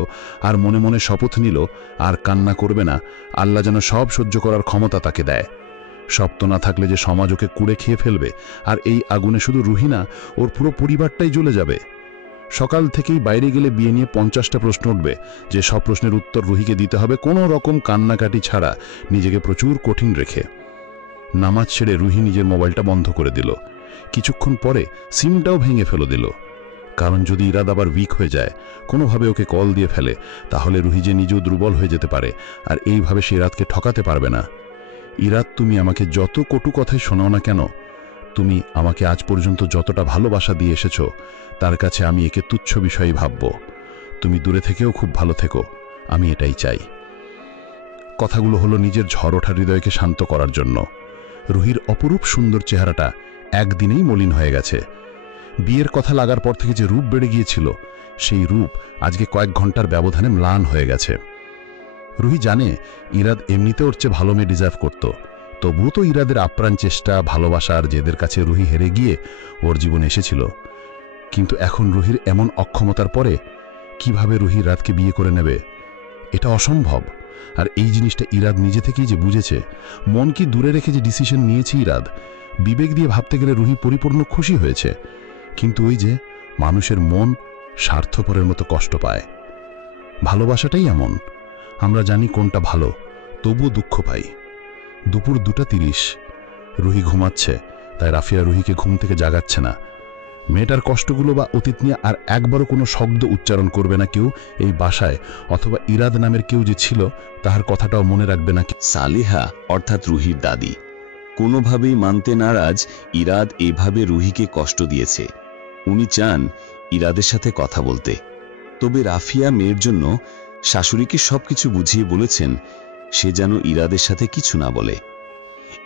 আর মনে মনে শপথ নিল আর কান্না করবে না। আল্লাহ যেন সব সহ্য করার ক্ষমতা তাকে দেয়। শক্ত না থাকলে যে সমাজ ওকে কুড়ে খেয়ে ফেলবে, আর এই আগুনে শুধু রুহি না, ওর পুরো পরিবারটাই জ্বলে যাবে। সকাল থেকেই বাইরে গেলে বিয়ে নিয়ে 50টা প্রশ্ন উঠবে, যে সব প্রশ্নের উত্তর রুহিকে দিতে হবে কোনো রকম কান্নাকাটি ছাড়া, নিজেকে প্রচুর কঠিন রেখে। নামাজ ছেড়ে রুহি নিজের মোবাইলটা বন্ধ করে দিল। কিছুক্ষণ পরে সিমটাও ভেঙে ফেলে দিল, কারণ যদি ইরাদ আবার উইক হয়ে যায়, কোনোভাবে ওকে কল দিয়ে ফেলে, তাহলে রুহি যে নিজেও দুর্বল হয়ে যেতে পারে, আর এইভাবে সে ইরাদকে ঠকাতে পারবে না। ইরাদ, তুমি আমাকে যত কটু কথাই শোনাও না কেন, তুমি আমাকে আজ পর্যন্ত যতটা ভালোবাসা দিয়ে এসেছ, তার কাছে আমি একে তুচ্ছ বিষয়ই ভাবব। তুমি দূরে থেকেও খুব ভালো থেকো, আমি এটাই চাই। কথাগুলো হলো নিজের ঝড় ওঠা হৃদয়কে শান্ত করার জন্য। রুহির অপরূপ সুন্দর চেহারাটা একদিনেই মলিন হয়ে গেছে। বিয়ের কথা লাগার পর থেকে যে রূপ বেড়ে গিয়েছিল, সেই রূপ আজকে কয়েক ঘন্টার ব্যবধানে ম্লান হয়ে গেছে। রুহি জানে ইরাদ এমনিতে ওর চেয়ে ভালো মেয়ে ডিজার্ভ করত, তবুও তো ইরাদের আপ্রাণ চেষ্টা, ভালোবাসার জেদের কাছে রুহি হেরে গিয়ে ওর জীবনে এসেছিল। কিন্তু এখন রুহির এমন অক্ষমতার পরে কিভাবে রুহি ইরাদকে বিয়ে করে নেবে? এটা অসম্ভব। আর এই জিনিসটা ইরাদ নিজে থেকেই যে বুঝেছে। মন কি দূরে রেখে যে ডিসিশন নিয়েছে ইরাদ, বিবেক দিয়ে ভাবতে গেলে রুহি পরিপূর্ণ খুশি হয়েছে। কিন্তু ওই যে মানুষের মন স্বার্থপরের মতো কষ্ট পায়। ভালোবাসাটাই এমন, আমরা জানি কোনটা ভালো, তবুও দুঃখ পাই। দুপুর 2:30, রুহি ঘুমাচ্ছে। তাই রাফিয়া রুহিকে ঘুম থেকে জাগাচ্ছে না। মেয়েটার কষ্টগুলো বা অতীত নিয়ে আর একবারও কোনো শব্দ উচ্চারণ করবে না কেউ এই বাসায়, অথবা ইরাদ নামের কেউ যে ছিল তাহার কথাটাও মনে রাখবে না। সালেহা অর্থাৎ রুহির দাদি কোনোভাবেই মানতে নারাজ ইরাদ এভাবে রুহিকে কষ্ট দিয়েছে। উনি চান ইরাদের সাথে কথা বলতে। তবে রাফিয়া মেয়ের জন্য শাশুড়িকে সবকিছু বুঝিয়ে বলেছেন সে যেন ইরাদের সাথে কিছু না বলে।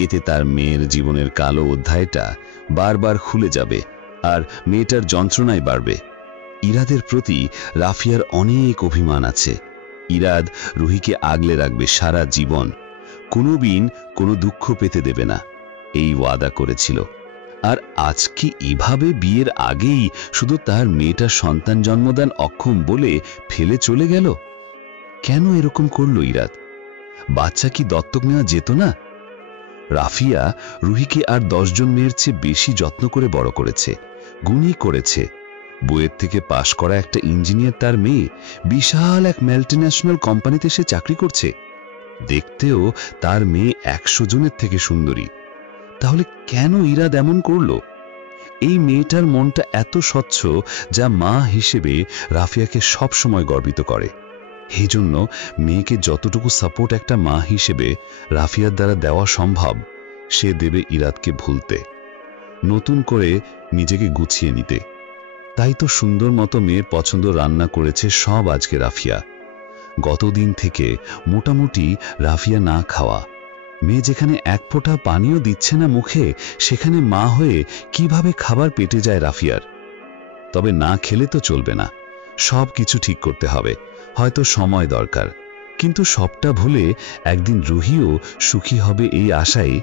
এতে তার মেয়ের জীবনের কালো অধ্যায়টা বারবার খুলে যাবে আর মেয়েটার যন্ত্রণায় বাড়বে। ইরাদের প্রতি রাফিয়ার অনেক অভিমান আছে। ইরাদ রুহিকে আগলে রাখবে সারা জীবন, কোনোদিন কোনো দুঃখ পেতে দেবে না, এই ওয়াদা করেছিল। আর আজকে এভাবে বিয়ের আগেই শুধু তার মেয়েটার সন্তান জন্মদান অক্ষম বলে ফেলে চলে গেল। কেন এরকম করলো ইরাদ? বাচ্চা কি দত্তক নেওয়া যেত না? রাফিয়া রুহিকে আর 10 জন মেয়ের চেয়ে বেশি যত্ন করে বড় করেছে, গুণী করেছে। বইয়ের থেকে পাশ করা একটা ইঞ্জিনিয়ার তার মেয়ে বিশাল এক মাল্টিন্যাশনাল কোম্পানিতে সে চাকরি করছে। দেখতেও তার মেয়ে 100 জনের থেকে সুন্দরী। তাহলে কেন ইরাদ এমন করলো? এই মেয়েটার মনটা এত স্বচ্ছ যা মা হিসেবে রাফিয়াকে সব সময় গর্বিত করে। এই জন্য মেয়েকে যতটুকু সাপোর্ট একটা মা হিসেবে রাফিয়ার দ্বারা দেওয়া সম্ভব সে দেবে ইরাদকে ভুলতে, নতুন করে নিজেকে গুছিয়ে নিতে। তাই তো সুন্দর মতো মেয়ের পছন্দ রান্না করেছে সব আজকে রাফিয়া। গতদিন থেকে মোটামুটি রাফিয়া না খাওয়া। মেয়ে যেখানে এক ফোঁটা পানিও দিচ্ছে না মুখে, সেখানে মা হয়ে কিভাবে খাবার পেটে যায় রাফিয়ার? তবে না খেলে তো চলবে না, সব কিছু ঠিক করতে হবে। হয়তো সময় দরকার, কিন্তু সবটা ভুলে একদিন রুহিও সুখী হবে এই আশাই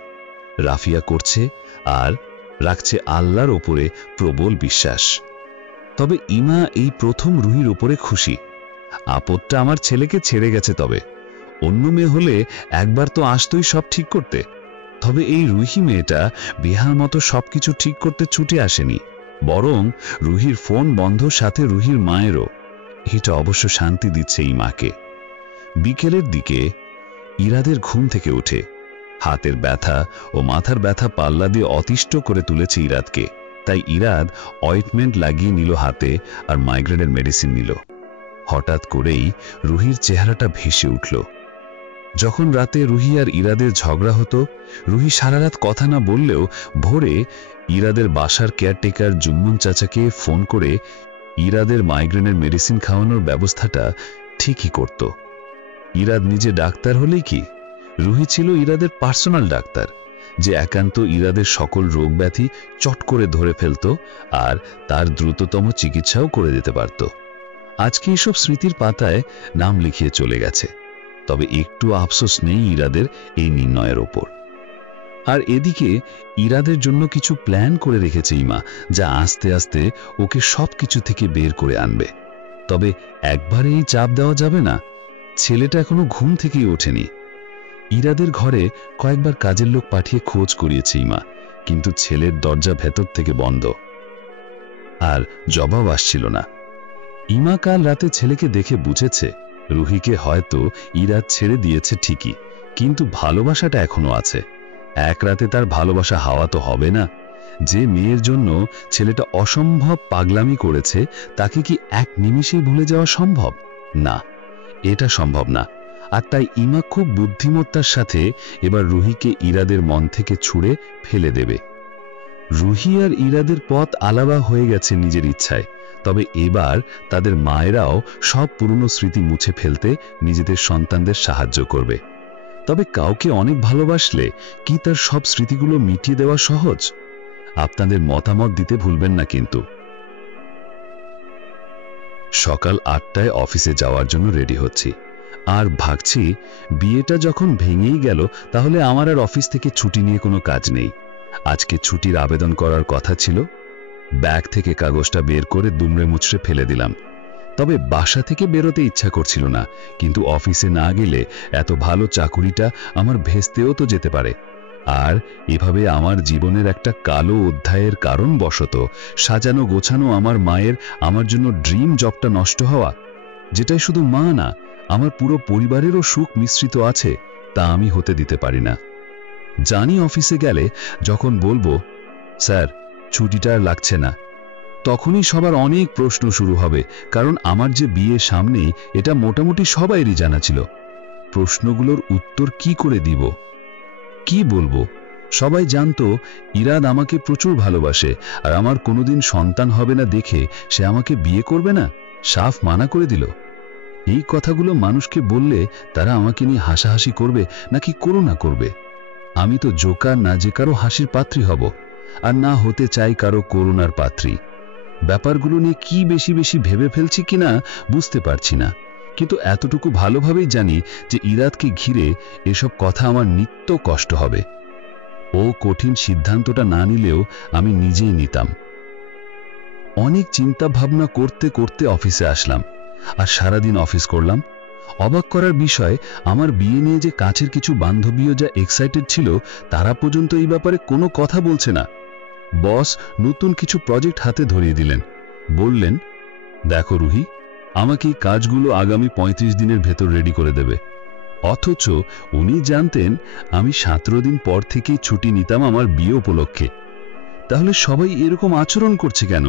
রাফিয়া করছে আর রাখছে আল্লাহর ওপরে প্রবল বিশ্বাস। তবে ইমা এই প্রথম রুহির ওপরে খুশি। আপদটা আমার ছেলেকে ছেড়ে গেছে, তবে অন্য মেয়ে হলে একবার তো আসতোই সব ঠিক করতে। তবে এই রুহি মেয়েটা বিহার মতো সবকিছু ঠিক করতে ছুটে আসেনি, বরং রুহির ফোন বন্ধ, সাথে রুহির মায়েরও। এটা অবশ্য শান্তি দিচ্ছে এই মাকে। বিকেলের দিকে ইরাদের ঘুম থেকে উঠে হাতের ব্যথা ও মাথার ব্যথা পাল্লা দিয়ে অতিষ্ঠ করে তুলেছে ইরাদকে। তাই ইরাদ অয়েন্টমেন্ট লাগিয়ে নিল হাতে আর মাইগ্রেনের মেডিসিন নিল। হঠাৎ করেই রুহির চেহারাটা ভেসে উঠল। যখন রাতে রুহি আর ইরাদের ঝগড়া হতো, রুহি সারা রাত কথা না বললেও ভোরে ইরাদের বাসার কেয়ারটেকার জুম্মন চাচাকে ফোন করে ইরাদের মাইগ্রেনের মেডিসিন খাওয়ানোর ব্যবস্থাটা ঠিকই করত। ইরাদ নিজে ডাক্তার হলেই কি, রুহি ছিল ইরাদের পার্সোনাল ডাক্তার, যে একান্ত ইরাদের সকল রোগ ব্যাধি চট করে ধরে ফেলত আর তার দ্রুততম চিকিৎসাও করে দিতে পারত। আজকে এইসব স্মৃতির পাতায় নাম লিখিয়ে চলে গেছে। তবে একটু আফসোস নেই ইরাদের এই নির্ণয়ের ওপর। আর এদিকে ইরাদের জন্য কিছু প্ল্যান করে রেখেছে ইমা, যা আস্তে আস্তে ওকে সবকিছু থেকে বের করে আনবে। তবে একবারে এই চাপ দেওয়া যাবে না, ছেলেটা এখনো ঘুম থেকেই ওঠেনি। ইরাদের ঘরে কয়েকবার কাজের লোক পাঠিয়ে খোঁজ করিয়েছে ইমা, কিন্তু ছেলের দরজা ভেতর থেকে বন্ধ আর জবাব আসছিল না। ইমা কাল রাতে ছেলেকে দেখে বুঝেছে রুহিকে হয়তো ইরাদ ছেড়ে দিয়েছে ঠিকই, কিন্তু ভালোবাসাটা এখনো আছে। এক রাতে তার ভালোবাসা হাওয়া তো হবে না। যে মেয়ের জন্য ছেলেটা অসম্ভব পাগলামি করেছে, তাকে কি এক নিমিষেই ভুলে যাওয়া সম্ভব? না, এটা সম্ভব না। আর তাই ইমা খুব বুদ্ধিমত্তার সাথে এবার রুহিকে ইরাদের মন থেকে ছুঁড়ে ফেলে দেবে। রুহি আর ইরাদের পথ আলাদা হয়ে গেছে নিজের ইচ্ছায়। তবে এবার তাদের মায়েরাও সব পুরনো স্মৃতি মুছে ফেলতে নিজেদের সন্তানদের সাহায্য করবে। তবে কাউকে অনেক ভালোবাসলে কি তার সব স্মৃতিগুলো মিটিয়ে দেওয়া সহজ? আপনাদের মতামত দিতে ভুলবেন না কিন্তু। সকাল 8টায় অফিসে যাওয়ার জন্য রেডি হচ্ছি, আর ভাবছি বিয়েটা যখন ভেঙেই গেল তাহলে আমার আর অফিস থেকে ছুটি নিয়ে কোনো কাজ নেই। আজকে ছুটির আবেদন করার কথা ছিল। ব্যাগ থেকে কাগজটা বের করে দুমড়ে মুচড়ে ফেলে দিলাম। তবে বাসা থেকে বেরোতে ইচ্ছা করছিল না, কিন্তু অফিসে না গেলে এত ভালো চাকুরিটা আমার ভেস্তেও তো যেতে পারে। আর এভাবে আমার জীবনের একটা কালো অধ্যায়ের কারণ বশত সাজানো গোছানো আমার মায়ের আমার জন্য ড্রিম জবটা নষ্ট হওয়া, যেটাই শুধু মা না, আমার পুরো পরিবারেরও সুখ মিশ্রিত আছে, তা আমি হতে দিতে পারি না। জানি অফিসে গেলে যখন বলবো স্যার ছুটিটা আর লাগছে না। তখনই সবার অনেক প্রশ্ন শুরু হবে, কারণ আমার যে বিয়ে সামনেই এটা মোটামুটি সবাইরই জানা ছিল। প্রশ্নগুলোর উত্তর কি করে দিব, কি বলবো? সবাই জানতো ইরাদ আমাকে প্রচুর ভালোবাসে, আর আমার কোনোদিন সন্তান হবে না দেখে সে আমাকে বিয়ে করবে না, সাফ মানা করে দিল। এই কথাগুলো মানুষকে বললে তারা আমাকে নিয়ে হাসাহাসি করবে নাকি করুণা করবে? আমি তো জোকার না যে কারো হাসির পাত্রী হব, আর না হতে চাই কারো করুণার পাত্রী। ব্যাপারগুলো নিয়ে কি বেশি বেশি ভেবে ফেলছি কিনা বুঝতে পারছি না, কিন্তু এতটুকু ভালোভাবেই জানি যে ইরাদকে ঘিরে এসব কথা আমার নিত্য কষ্ট হবে। ও কঠিন সিদ্ধান্তটা না নিলেও আমি নিজেই নিতাম। অনেক চিন্তা ভাবনা করতে করতে অফিসে আসলাম, আর সারাদিন অফিস করলাম। অবাক করার বিষয়, আমার বিয়ে নিয়ে যে কাছের কিছু বান্ধবীও যা এক্সাইটেড ছিল, তারা পর্যন্ত এই ব্যাপারে কোনো কথা বলছে না। বস নতুন কিছু প্রজেক্ট হাতে ধরিয়ে দিলেন, বললেন, দেখো রুহি, আমাকে এই কাজগুলো আগামী 35 দিনের ভেতর রেডি করে দেবে। অথচ উনি জানতেন আমি 17 দিন পর থেকেই ছুটি নিতাম আমার বিয়ে উপলক্ষে। তাহলে সবাই এরকম আচরণ করছে কেন?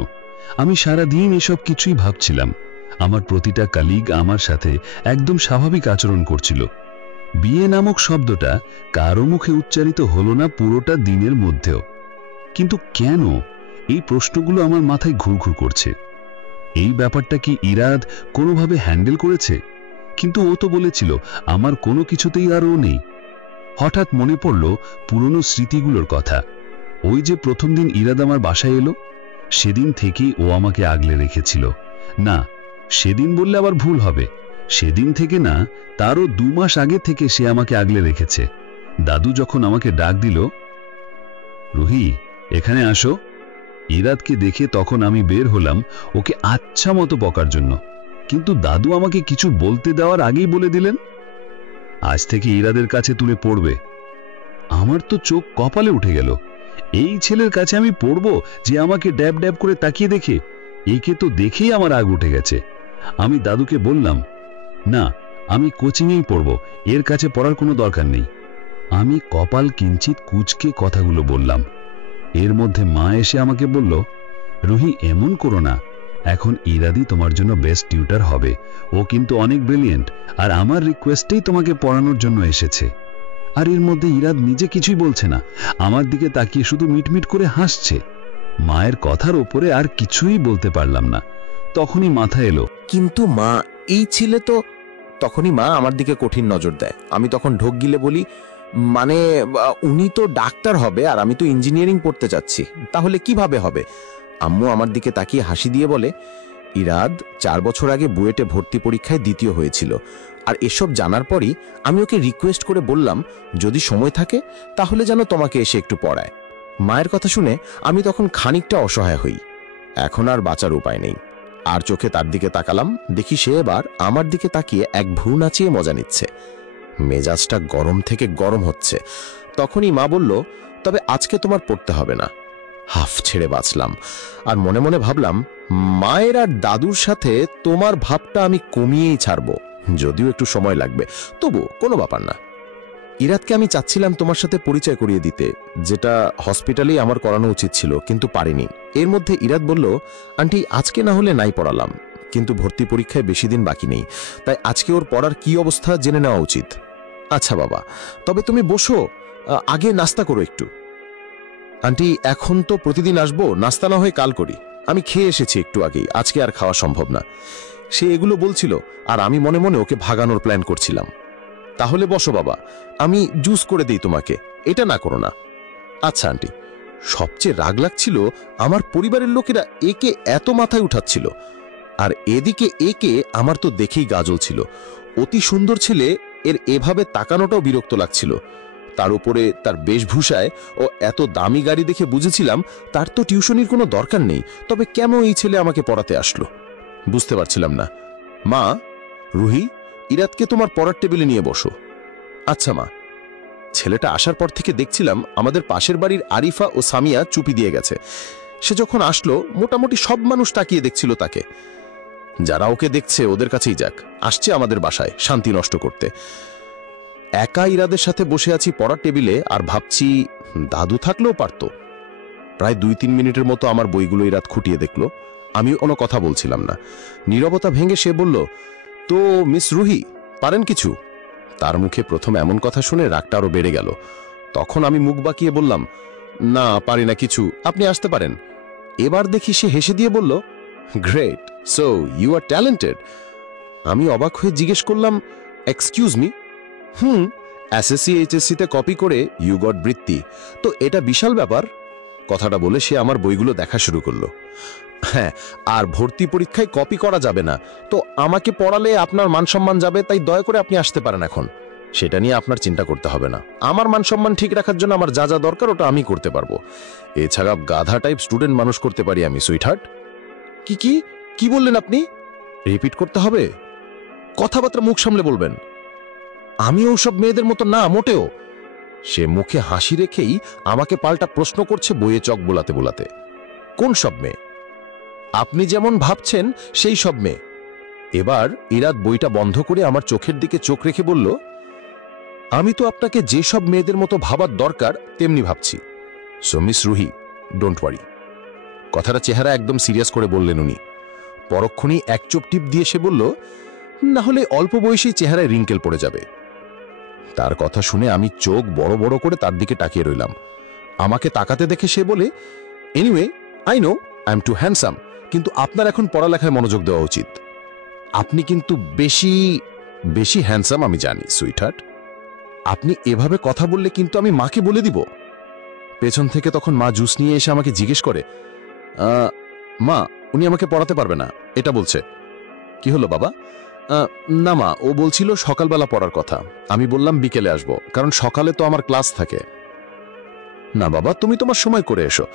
আমি সারা দিন এসব কিছুই ভাবছিলাম। আমার প্রতিটা কলিগ আমার সাথে একদম স্বাভাবিক আচরণ করছিল। বিয়ে নামক শব্দটা কারো মুখে উচ্চারিত হলো না পুরোটা দিনের মধ্যেও। কিন্তু কেন? এই প্রশ্নগুলো আমার মাথায় ঘুরঘুর করছে। এই ব্যাপারটা কি ইরাদ কোনোভাবে হ্যান্ডেল করেছে? কিন্তু ও তো বলেছিল আমার কোনো কিছুতেই আর ও নেই। হঠাৎ মনে পড়ল পুরনো স্মৃতিগুলোর কথা। ওই যে প্রথম দিন ইরাদ আমার বাসায় এলো, সেদিন থেকেই ও আমাকে আগলে রেখেছিল। না, সেদিন বললে আবার ভুল হবে। সেদিন থেকে না, তারও 2 মাস আগে থেকে সে আমাকে আগলে রেখেছে। দাদু যখন আমাকে ডাক দিল, রুহি এখানে আসো, ইরাদকে দেখে তখন আমি বের হলাম ওকে আচ্ছা মতো বকার জন্য। কিন্তু দাদু আমাকে কিছু বলতে দেওয়ার আগেই বলে দিলেন, আজ থেকে ইরাদের কাছে তুলে পড়বে। আমার তো চোখ কপালে উঠে গেল। এই ছেলের কাছে আমি পড়বো যে আমাকে ড্যাব ড্যাব করে তাকিয়ে দেখে? একে তো দেখেই আমার আগ উঠে গেছে। আমি দাদুকে বললাম, না, আমি কোচিংয়েই পড়ব, এর কাছে পড়ার কোনো দরকার নেই। আমি কপাল কিঞ্চিত কুঁচকে কথাগুলো বললাম। এর মধ্যে মা এসে আমাকে বলল, রুহি এমন করো না, এখন ইরাদি তোমার জন্য বেস্ট টিউটার হবে। ও কিন্তু অনেক ব্রিলিয়েন্ট, আর আমার রিকোয়েস্টেই তোমাকে পড়ানোর জন্য এসেছে। আর এর মধ্যে ইরাদ নিজে কিছুই বলছে না, আমার দিকে তাকিয়ে শুধু মিটমিট করে হাসছে। মায়ের কথার ওপরে আর কিছুই বলতে পারলাম না। তখনই মাথা এলো, কিন্তু মা, এই ছেলে তো। তখনই মা আমার দিকে কঠিন নজর দেয়। আমি তখন ঢোক গিলে বলি, মানে উনি তো ডাক্তার হবে আর আমি তো ইঞ্জিনিয়ারিং পড়তে যাচ্ছি, তাহলে কিভাবে হবে? আম্মু আমার দিকে তাকিয়ে হাসি দিয়ে বলে, ইরাদ 4 বছর আগে বুয়েটে ভর্তি পরীক্ষায় দ্বিতীয় হয়েছিল। আর এসব জানার পরই আমি ওকে রিকোয়েস্ট করে বললাম, যদি সময় থাকে তাহলে যেন তোমাকে এসে একটু পড়ায়। মায়ের কথা শুনে আমি তখন খানিকটা অসহায় হই। এখন আর বাঁচার উপায় নেই। আর চোখে তার দিকে তাকালাম, দেখি সে এবার আমার দিকে তাকিয়ে এক ভ্রু নাচিয়ে মজা নিচ্ছে। মেজাজটা গরম থেকে গরম হচ্ছে। তখনই মা বলল, তবে আজকে তোমার পড়তে হবে না। হাফ ছেড়ে বাঁচলাম। আর মনে মনে ভাবলাম, মায়ের আর দাদুর সাথে তোমার ভাবটা আমি কমিয়েই ছাড়বো, যদিও একটু সময় লাগবে, তবু কোনো ব্যাপার না। ইরাদকে আমি চাচ্ছিলাম তোমার সাথে পরিচয় করিয়ে দিতে, যেটা হসপিটালেই আমার করানো উচিত ছিল, কিন্তু পারিনি। এর মধ্যে ইরাদ বলল, আন্টি আজকে না হলে নাই পড়ালাম, কিন্তু ভর্তি পরীক্ষায় বেশি দিন বাকি নেই, তাই আজকে ওর পড়ার কি অবস্থা জেনে নেওয়া উচিত। আচ্ছা বাবা, তবে তুমি বসো, আগে নাস্তা করো একটু। আন্টি এখন তো প্রতিদিন আসবো, নাস্তা না হয়ে কাল করি। আমি খেয়ে এসেছি একটু আগেই, আজকে আর খাওয়া সম্ভব না। সে এগুলো বলছিল আর আমি মনে মনে ওকে ভাগানোর প্ল্যান করছিলাম। তাহলে বসো বাবা, আমি জুস করে দিই তোমাকে, এটা না করো না। আচ্ছা আন্টি। সবচেয়ে রাগ লাগছিল আমার পরিবারের লোকেরা একে এত মাথায় উঠাচ্ছিল, আর এদিকে একে আমার তো দেখেই গা জ্বলছিল। অতি সুন্দর ছেলে, এর এভাবে তাকানোটাও বিরক্ত লাগছিল। তার উপরে তার বেশভূষায় ও এত দামি গাড়ি দেখে বুঝেছিলাম তার তো টিউশনির কোনো দরকার নেই, তবে কেন এই ছেলে আমাকে পড়াতে আসলো বুঝতে পারছিলাম না। মা, রুহি, ইরাদকে তোমার পড়ার টেবিলে নিয়ে বসো। আচ্ছা মা। ছেলেটা আসার পর থেকে দেখছিলাম আমাদের পাশের বাড়ির আরিফা ও সামিয়া চুপি দিয়ে গেছে। সে যখন আসলো মোটামুটি সব মানুষ তাকিয়ে দেখছিল তাকে। যারা ওকে দেখছে ওদের কাছেই যাক, আসছে আমাদের বাসায় শান্তি নষ্ট করতে। একা ইরাদের সাথে বসে আছি পড়ার টেবিলে, আর ভাবছি দাদু থাকলেও পারত। প্রায় 2-3 মিনিটের মতো আমার বইগুলো ইরাদ খুঁটিয়ে দেখলো। আমি কোনো কথা বলছিলাম না। নীরবতা ভেঙে সে বলল, তো মিস রুহি, পারেন কিছু? তার মুখে প্রথম এমন কথা শুনে রাগটা আরো বেড়ে গেল। তখন আমি মুখ বাঁকিয়ে বললাম, না পারি না কিছু, আপনি আসতে পারেন। এবার দেখি সে হেসে দিয়ে বলল, great, so you are talented. আমি অবাক হয়ে জিজ্ঞেস করলাম, এক্সকিউজ মি? এসএসসি এইচএসসিতে কপি করে ইউ গট বৃত্তি, তো এটা বিশাল ব্যাপার। কথাটা বলে সে আমার বইগুলো দেখা শুরু করলো। হ্যাঁ, আর ভর্তি পরীক্ষায় কপি করা যাবে না, তো আমাকে পড়ালে আপনার মান সম্মান যাবে, তাই দয়া করে আপনি আসতে পারেন এখন। সেটা নিয়ে আপনার চিন্তা করতে হবে না। আমার মান সম্মান ঠিক রাখার জন্য আমার যা যা দরকার ওটা আমি করতে পারবো। এছাড়া গাধা টাইপ স্টুডেন্ট মানুষ করতে পারি আমি, সুইটহার্ট। কি কি কি বললেন আপনি? রিপিট করতে হবে? কথাবার্তা মুখ সামলে বলবেন। আমি ওসব মেয়েদের মতো না, মোটেও। সে মুখে হাসি রেখেই আমাকে পাল্টা প্রশ্ন করছে বইয়ে চক বোলাতে বোলাতে। কোন সব মেয়ে? আপনি যেমন ভাবছেন সেই সব মেয়ে। এবার ইরাদ বইটা বন্ধ করে আমার চোখের দিকে চোখ রেখে বলল, আমি তো আপনাকে যেসব মেয়েদের মতো ভাবার দরকার তেমনি ভাবছি। So miss Ruhi, don't worry. কথাটা চেহারা একদম সিরিয়াস করে বললেন উনি। পরক্ষণেই এক চোখ টিপ দিয়ে সে বলল, না হলে অল্প বয়সেই চেহারায় রিঙ্কেল পড়ে যাবে। তার কথা শুনে আমি চোখ বড় বড় করে তার দিকে তাকিয়ে রইলাম। আমাকে তাকাতে দেখে সে বলে, anyway I know I am too handsome, কিন্তু আপনার এখন পড়ালেখায় মনোযোগ দেওয়া উচিত। আপনি কিন্তু বেশি বেশি হ্যান্ডসাম, আমি জানি সুইটহার্ট। আপনি এভাবে কথা বললে কিন্তু আমি মাকে বলে দিব। পেছন থেকে তখন মা জুস নিয়ে এসে আমাকে জিজ্ঞেস করে, মা, উনি আমাকে পড়াতে পারবে না এটা বলছে। কি হলো বাবা? না মা, ও বলছিল সকালবেলা পড়ার কথা। আমি বললাম বিকেলে আসবো, কারণ সকালে তো আমার ক্লাস থাকে। না বাবা, তুমি তোমার সময় করে এসো।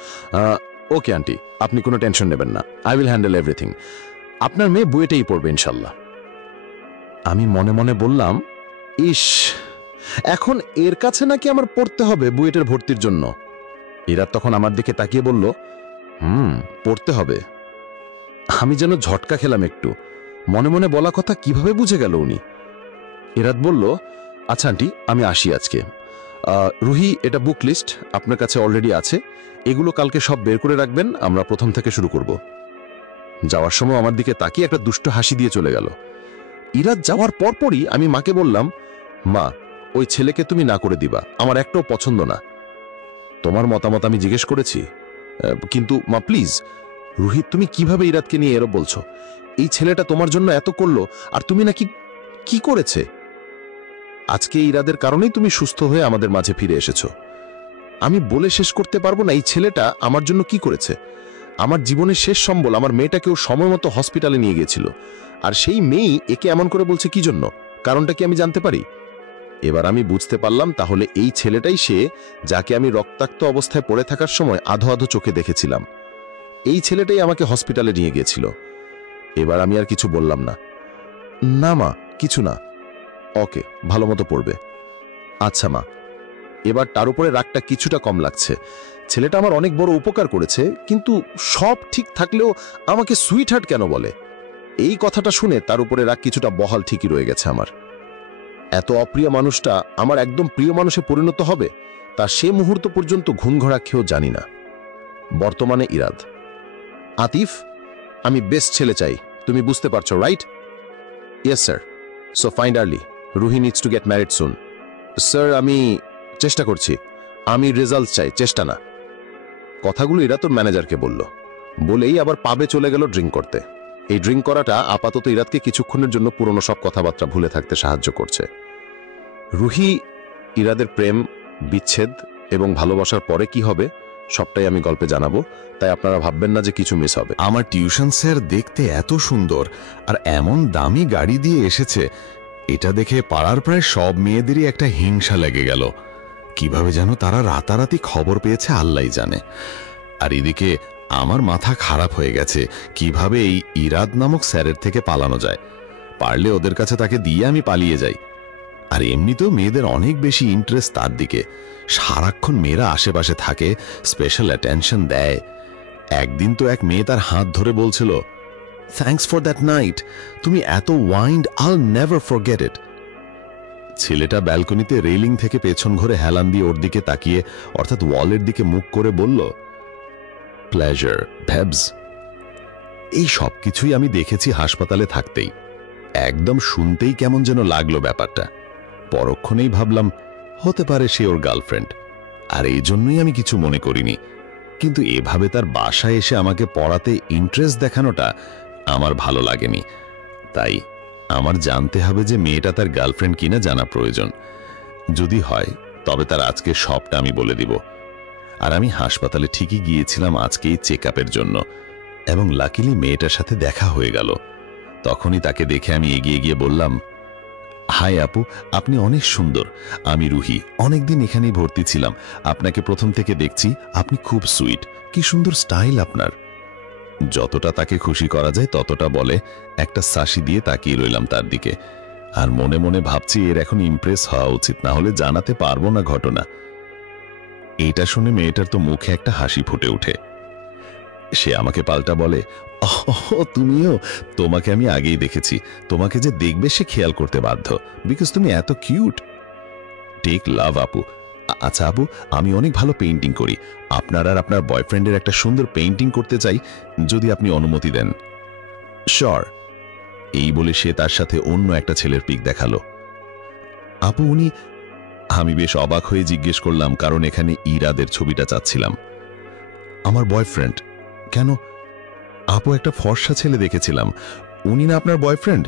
ওকে আন্টি, আপনি কোনো টেনশন নেবেন না, আই উইল হ্যান্ডেল এভরিথিং। আপনার মেয়ে বুয়েটেই পড়বে ইনশাল্লাহ। আমি মনে মনে বললাম, ইস, এখন এর কাছে নাকি আমার পড়তে হবে বুয়েটের ভর্তির জন্য। ইরাদ তখন আমার দিকে তাকিয়ে বলল, পড়তে হবে। আমি যেন ঝটকা খেলাম একটু। মনে মনে বলা কথা কিভাবে বুঝে গেল উনি? ইরাদ বলল, আচ্ছা আন্টি, আমি আসি আজকে। রুহি, এটা বুক লিস্ট আপনার কাছে অলরেডি আছে, এগুলো কালকে সব বের করে রাখবেন, আমরা প্রথম থেকে শুরু করব। যাওয়ার সময় আমার দিকে তাকিয়ে একটা দুষ্ট হাসি দিয়ে চলে গেল। ইরাদ যাওয়ার পরপরই আমি মাকে বললাম, মা, ওই ছেলেকে তুমি না করে দিবা, আমার একটাও পছন্দ না। তোমার মতামত আমি জিজ্ঞেস করেছি, কিন্তু মা প্লিজ। রুহি, তুমি কিভাবে ইরাদকে নিয়ে এরো বলছো? এই ছেলেটা তোমার জন্য এত করলো, আর তুমি নাকি কি করেছে? আজকে ইরাদের কারণেই তুমি সুস্থ হয়ে আমাদের মাঝে ফিরে এসেছো। আমি বলে শেষ করতে পারবো না এই ছেলেটা আমার জন্য কি করেছে। আমার জীবনের শেষ সম্বল আমার মেয়েটাকেও সময় মতো হসপিটালে নিয়ে গিয়েছিল, আর সেই মেয়েই একে এমন করে বলছে কি জন্য? কারণটা কি আমি জানতে পারি? এবার আমি বুঝতে পারলাম তাহলে এই ছেলেটাই সে যাকে আমি রক্তাক্ত অবস্থায় পড়ে থাকার সময় আধো আধো চোখে দেখেছিলাম। এই ছেলেটাই আমাকে হসপিটালে নিয়ে গিয়েছিল। এবার আমি আর কিছু বললাম না। না মা, কিছু না। ওকে, ভালো মতো পড়বে। আচ্ছা মা। এবার তার উপরে রাগটা কিছুটা কম লাগছে। ছেলেটা আমার অনেক বড় উপকার করেছে, কিন্তু সব ঠিক থাকলেও আমাকে সুইটহার্ট কেন বলে? এই কথাটা শুনে তার উপরে রাগ কিছুটা বহাল ঠিকই রয়ে গেছে আমার। এত অপ্রিয় মানুষটা আমার একদম প্রিয় মানুষে পরিণত হবে তা সে মুহূর্ত পর্যন্ত ঘুমঘোড়া খেয়েও জানি না। বর্তমানে ইরাদ। আতিফ, আমি বেস্ট ছেলে চাই, তুমি বুঝতে পারছো, right? Yes sir. So find early, Ruhi needs to get married soon. Sir, আমি চেষ্টা করছি, আমি রেজাল্ট চাই, চেষ্টা না। কথাগুলো এরা তোর ম্যানেজারকে বলল, বলেই আবার পাবে চলে গেল ড্রিঙ্ক করতে। এই ড্রিঙ্ক করাটা আপাতত ইরাদকে কিছুক্ষণের জন্য পুরনো সব কথাবার্তা ভুলে থাকতে সাহায্য করছে। রুহি, ইরাদের প্রেম, বিচ্ছেদ এবং ভালোবাসার পরে কি হবে সবটাই আমি গল্পে জানাবো, তাই আপনারা ভাববেন না যে কিছু মিস হবে। আমার টিউশন স্যার দেখতে এত সুন্দর আর এমন দামি গাড়ি দিয়ে এসেছে, এটা দেখে পাড়ার প্রায় সব মেয়েদেরই একটা হিংসা লেগে গেল। কিভাবে যেন তারা রাতারাতি খবর পেয়েছে আল্লাহই জানে। আর এদিকে আমার মাথা খারাপ হয়ে গেছে কিভাবে এই ইরাদ নামক স্যারের থেকে পালানো যায়। পারলে ওদের কাছে তাকে দিয়ে আমি পালিয়ে যাই। আর এমনিতেও মেয়েদের অনেক বেশি ইন্টারেস্ট তার দিকে, সারাক্ষণ মেয়েরা আশেপাশে থাকে, স্পেশাল অ্যাটেনশন দেয়। একদিন তো এক মেয়ে তার হাত ধরে বলছিল, থ্যাঙ্কস ফর দ্যাট নাইট, তুমি এত ওয়াইন্ড, আইল নেভার ফরগেট ইট। ছেলেটা ব্যালকনিতে রেলিং থেকে পেছন ঘরে হেলান দিয়ে ওর দিকে তাকিয়ে, অর্থাৎ ওয়ালের দিকে মুখ করে বলল, প্লেজার ভ্যাবস। এই সব কিছুই আমি দেখেছি হাসপাতালে থাকতেই। একদম শুনতেই কেমন যেন লাগলো ব্যাপারটা। পরক্ষণেই ভাবলাম হতে পারে সে ওর গার্লফ্রেন্ড, আর এই জন্যই আমি কিছু মনে করিনি। কিন্তু এভাবে তার বাসায় এসে আমাকে পড়াতে ইন্টারেস্ট দেখানোটা আমার ভালো লাগেনি। তাই আমার জানতে হবে যে মেয়েটা তার গার্লফ্রেন্ড কিনা জানা প্রয়োজন। যদি হয় তবে তার আজকে সবটা আমি বলে দিব। আর আমি হাসপাতালে ঠিকই গিয়েছিলাম আজকেই চেক আপের জন্য, এবং লাকিলি মেয়েটার সাথে দেখা হয়ে গেল। তখনই তাকে দেখে আমি এগিয়ে গিয়ে বললাম, হাই আপু, আপনি অনেক সুন্দর। আমি রুহি, অনেকদিন এখানেই ভর্তি ছিলাম। আপনাকে প্রথম থেকে দেখছি। আপনি খুব সুইট, কি সুন্দর স্টাইল আপনার। যতটা তাকে খুশি করা যায় ততটা বলে একটা সাশি দিয়ে তাকিয়ে রইলাম তার দিকে, আর মনে মনে ভাবছি এর এখন ইমপ্রেস হওয়া উচিত, না হলে জানাতে পারবো না ঘটনা। এইটা শুনে মেয়েটার তো মুখে একটা হাসি ফুটে ওঠে। সে আমাকে পাল্টা বলে, তুমিও? তোমাকে আমি আগেই দেখেছি। তোমাকে যে দেখবে সে খেয়াল করতে বাধ্য, বিকজ তুমি এত কিউট। টেক লাভ আপু। আচ্ছা আপু, আমি অনেক ভালো পেইন্টিং করি। আপনার আর আপনার বয়ফ্রেন্ডের একটা সুন্দর পেইন্টিং করতে চাই, যদি আপনি অনুমতি দেন। শিওর। এই বলে সে তার সাথে অন্য একটা ছেলের পিক দেখালো। আপু উনি? আমি বেশ অবাক হয়ে জিজ্ঞেস করলাম, কারণ এখানে ইরাদের ছবিটা চাচ্ছিলাম। আমার বয়ফ্রেন্ড। কেন? আপু একটা ফর্সা ছেলে দেখেছিলাম, উনি না আপনার boyfriend?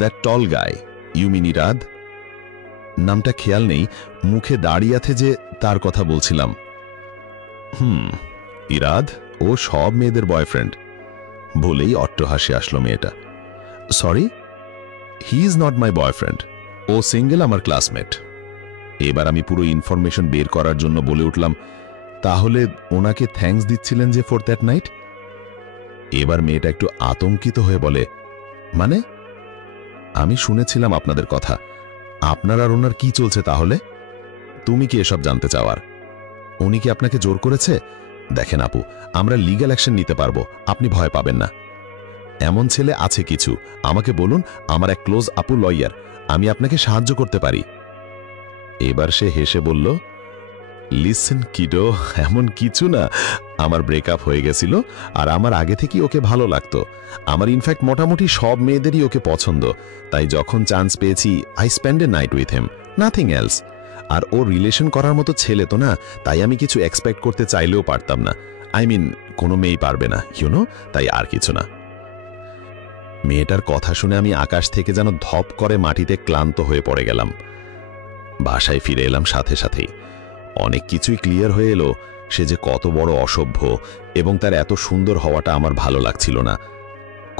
That tall guy, you mean Irad? নামটা খেয়াল নেই, মুখে দাঁড়িয়ে আছে যে, তার কথা বলছিলাম। ইরাদ, ও সব মেয়েদের বয়ফ্রেন্ড। বলেই অট্টহাসি আসলো মেয়েটা। Sorry, he is not my boyfriend. ও সিঙ্গেল, আমার ক্লাসমেট। এবার আমি পুরো ইনফরমেশন বের করার জন্য বলে উঠলাম, তাহলে ওনাকে থ্যাঙ্কস দিচ্ছিলেন যে ফর দ্যাট নাইট? এবার মেয়েটা একটু আতঙ্কিত হয়ে বলে, মানে? আমি শুনেছিলাম আপনাদের কথা। আপনার আর ওনার কি চলছে তাহলে? তুমি কি এসব জানতে চাওয়ার? উনি কি আপনাকে জোর করেছে? দেখেন আপু, আমরা লিগ্যাল অ্যাকশন নিতে পারবো, আপনি ভয় পাবেন না। এমন ছেলে আছে কিছু, আমাকে বলুন, আমার এক ক্লোজ আপু লয়ার, আমি আপনাকে সাহায্য করতে পারি। এবার সে হেসে বলল, লিসেন কিডো, এমন কিছু না। আমার ব্রেকআপ হয়ে গেছিল, আর আমার আগে থেকেই ওকে ভালো লাগতো। আমার ইনফ্যাক্ট মোটামুটি সব মেয়েদেরই ওকে পছন্দ। তাই যখন চান্স পেয়েছি, I spend a night with him, nothing else. আর ও রিলেশন করার মতো ছেলে তো না, তাই আমি কিছু এক্সপেক্ট করতে চাইলেও পারতাম না। আই মিন, কোনো মেয়েই পারবে না, ইউনো, তাই আর কিছু না। মেয়েটার কথা শুনে আমি আকাশ থেকে যেন ধপ করে মাটিতে ক্লান্ত হয়ে পড়ে গেলাম। বাসায় ফিরে এলাম সাথে সাথেই। অনেক কিছুই ক্লিয়ার হয়ে এলো, সে যে কত বড় অসভ্য, এবং তার এত সুন্দর হওয়াটা আমার ভালো লাগছিল না।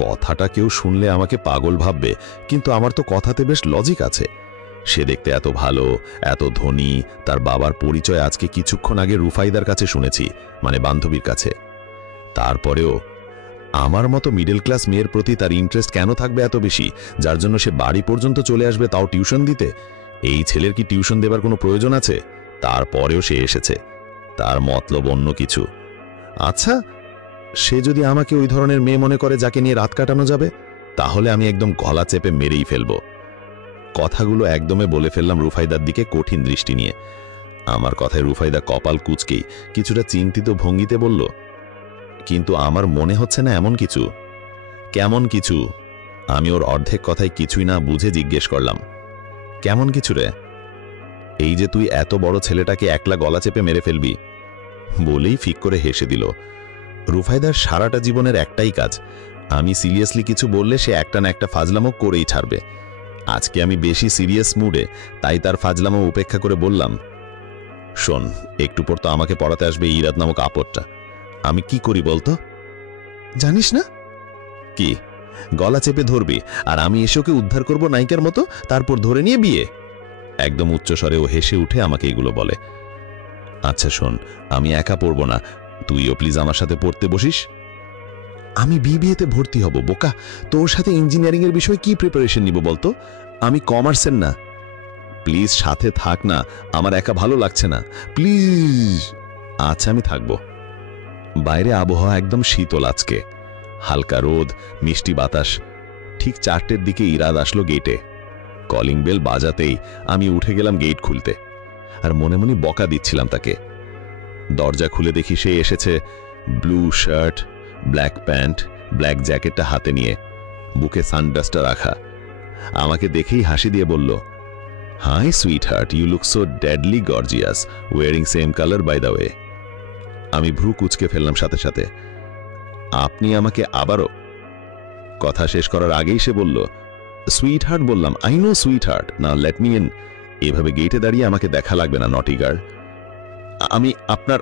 কথাটা কেউ শুনলে আমাকে পাগল ভাববে, কিন্তু আমার তো কথাতে বেশ লজিক আছে। সে দেখতে এত ভালো, এত ধনী, তার বাবার পরিচয় আজকে কিছুক্ষণ আগে রুফাইদার কাছে শুনেছি, মানে বান্ধবীর কাছে। তারপরেও আমার মতো মিডল ক্লাস মেয়ের প্রতি তার ইন্টারেস্ট কেন থাকবে এত বেশি, যার জন্য সে বাড়ি পর্যন্ত চলে আসবে, তাও টিউশন দিতে? এই ছেলের কি টিউশন দেবার কোনো প্রয়োজন আছে? তারপরেও সে এসেছে, তার মতলব অন্য কিছু। আচ্ছা, সে যদি আমাকে ওই ধরনের মেয়ে মনে করে যাকে নিয়ে রাত কাটানো যাবে, তাহলে আমি একদম গলা চেপে মেরেই ফেলব। কথাগুলো একদমে বলে ফেললাম রুফাইদার দিকে কঠিন দৃষ্টি নিয়ে। আমার কথায় রুফাইদা কপাল কুঁচকেই কিছুটা চিন্তিত ভঙ্গিতে বলল, কিন্তু আমার মনে হচ্ছে না এমন কিছু। কেমন কিছু? আমি ওর অর্ধেক কথায় কিছুই না বুঝে জিজ্ঞেস করলাম, কেমন কিছু রে? এই যে তুই এত বড় ছেলেটাকে একলা গলা চেপে মেরে ফেলবি। বলেই ফিক করে হেসে দিল। রুফাইদার সারাটা জীবনের একটাই কাজ, আমি সিরিয়াসলি কিছু বললে সে একটা না একটা ফাজলামো করেই ছাড়বে। আজকে আমি বেশি সিরিয়াস মুডে, তাই তার ফাজলামো উপেক্ষা করে বললাম, শোন, একটু পর তো আমাকে পড়াতে আসবে ইরাদ নামক আপদটা। আমি কি করি বলতো? জানিস না? কি? গলা চেপে ধরবি, আর আমি এসে ওকে উদ্ধার করব নায়িকার মতো, তারপর ধরে নিয়ে বিয়ে? একদম উচ্চস্বরে ও হেসে উঠে আমাকে এগুলো বলে। আচ্ছা শোন, আমি একা পড়ব না, তুইও প্লিজ আমার সাথে পড়তে বসিস। আমি বিবিএতে ভর্তি হব বোকা, তোর সাথে ইঞ্জিনিয়ারিং এর বিষয়ে কি প্রিপারেশন নিব বলতো? আমি কমার্সের না। প্লিজ সাথে থাক না, আমার একা ভালো লাগছে না, প্লিজ। আচ্ছা, আমি থাকবো। বাইরে আবহাওয়া একদম শীতল আজকে, হালকা রোদ, মিষ্টি বাতাস। ঠিক 4টের দিকে ইরাদ আসলো গেটে। কলিং বেল বাজাতেই আমি উঠে গেলাম গেট খুলতে, আর মনে মনে বকা দিচ্ছিলাম তাকে। দরজা খুলে দেখি সে এসেছে, blue shirt, black pant, black জ্যাকেটটা হাতে নিয়ে, বুকে সানডাস্টটা রাখা। আমাকে দেখেই হাসি দিয়ে বলল, hi sweetheart, you look so deadly gorgeous, wearing same colour by the way. আমি ভ্রু কুচকে ফেললাম সাথে সাথে। আপনি আমাকে আবারও? কথা শেষ করার আগেই সে বলল, সুইট হার্ট বললাম। আই নো সুইট হার্ট, না লেট মি ইন। এভাবে গেটে দাঁড়িয়ে আমাকে দেখা লাগবে না, নটি গার্ল। আমি আপনার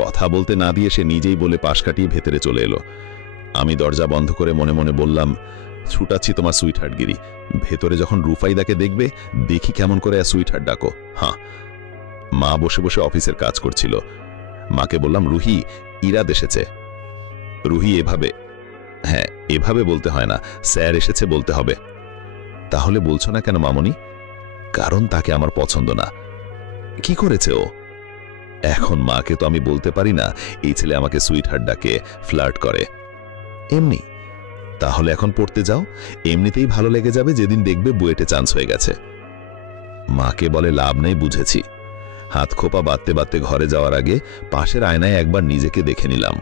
কথা বলতে না দিয়ে সে নিজেই বলে পাশ কাটিয়ে ভেতরে চলে এলো। আমি দরজা বন্ধ করে মনে মনে বললাম, ছুটাচ্ছি তোমার সুইট হার্টগিরি। ভেতরে যখন রুফাইদাকে দেখবে, দেখি কেমন করে সুইট হার্ট ডাকো। হ্যাঁ। মা বসে বসে অফিসের কাজ করছিল। মাকে বললাম, রুহি, ইরাদ এসেছে। রুহি এভাবে, হ্যাঁ এভাবে বলতে হয় না, স্যার এসেছে বলতে হবে। তাহলে বলছো না কেন মামনি? কারণ তাকে আমার পছন্দ না। কি করেছে ও? এখন মাকে তো আমি বলতে পারি না এই ছেলে আমাকে সুইট হার্ট ডাকে, ফ্লার্ট করে। এমনি। তাহলে এখন পড়তে যাও, এমনিতেই ভালো লেগে যাবে যেদিন দেখবে বুয়েটে চান্স হয়ে গেছে। মাকে বলে লাভ নেই, বুঝেছি। হাত খোপা বাঁধতে বাঁধতে ঘরে যাওয়ার আগে পাশের আয়নায় একবার নিজেকে দেখে নিলাম।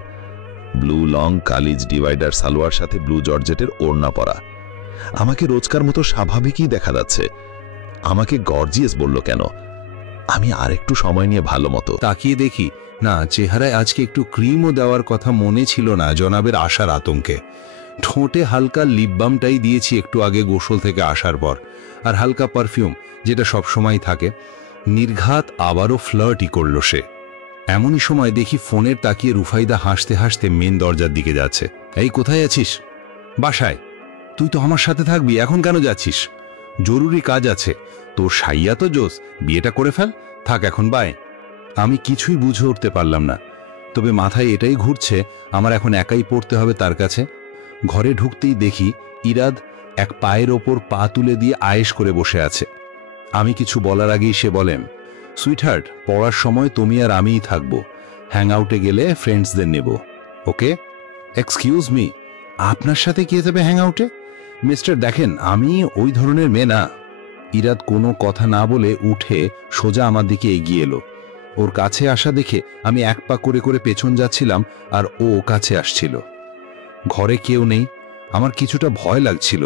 Blue long kalij divider salwar সাথে ব্লু জর্জেটের ওড়না পরা। আমাকে রোজকার মতো স্বাভাবিকই দেখা যাচ্ছে। আমাকে গর্জিয়াস বলল কেন? আমি আরেকটু সময় নিয়ে ভালো মতো তাকিয়ে দেখি, না, চেহারায় আজকে একটু ক্রিমও দেওয়ার কথা মনে ছিল না জনাবের আসার আতঙ্কে। ঠোঁটে হালকা লিপ বামটাই দিয়েছি একটু আগে গোসল থেকে আসার পর, আর হালকা পারফিউম যেটা সবসময় থাকে। নির্ঘাত আবারও ফ্লার্টই করল সে। এমনই সময় দেখি ফোনের তাকিয়ে রুফাইদা হাসতে হাসতে মেন দরজার দিকে যাচ্ছে। এই কোথায় আছিস? বাসায়। তুই তো আমার সাথে থাকবি, এখন কেন যাচ্ছিস? জরুরি কাজ আছে। তোর সাইয়া তো জোস, বিয়েটা করে ফেল, থাক এখন, বাই। আমি কিছুই বুঝে উঠতে পারলাম না, তবে মাথায় এটাই ঘুরছে আমার এখন একাই পড়তে হবে তার কাছে। ঘরে ঢুকতেই দেখি ইরাদ এক পায়ের ওপর পা তুলে দিয়ে আয়েশ করে বসে আছে। আমি কিছু বলার আগেই সে বলেন, সুইটহার্ট, পড়ার সময় তুমি আর আমিই থাকবো, হ্যাং আউটে গেলে ফ্রেন্ডসদের নেব, ওকে? এক্সকিউজ মি, আপনার সাথে কে যাবে হ্যাং আউটে? মিস্টার, দেখেন আমি ওই ধরনের মেয়ে না। ইরাদ কোনো কথা না বলে উঠে সোজা আমার দিকে এগিয়ে এলো। ওর কাছে আসা দেখে আমি এক পা করে করে পেছন যাচ্ছিলাম, আর ও কাছে আসছিল। ঘরে কেউ নেই। আমার কিছুটা ভয় লাগছিল।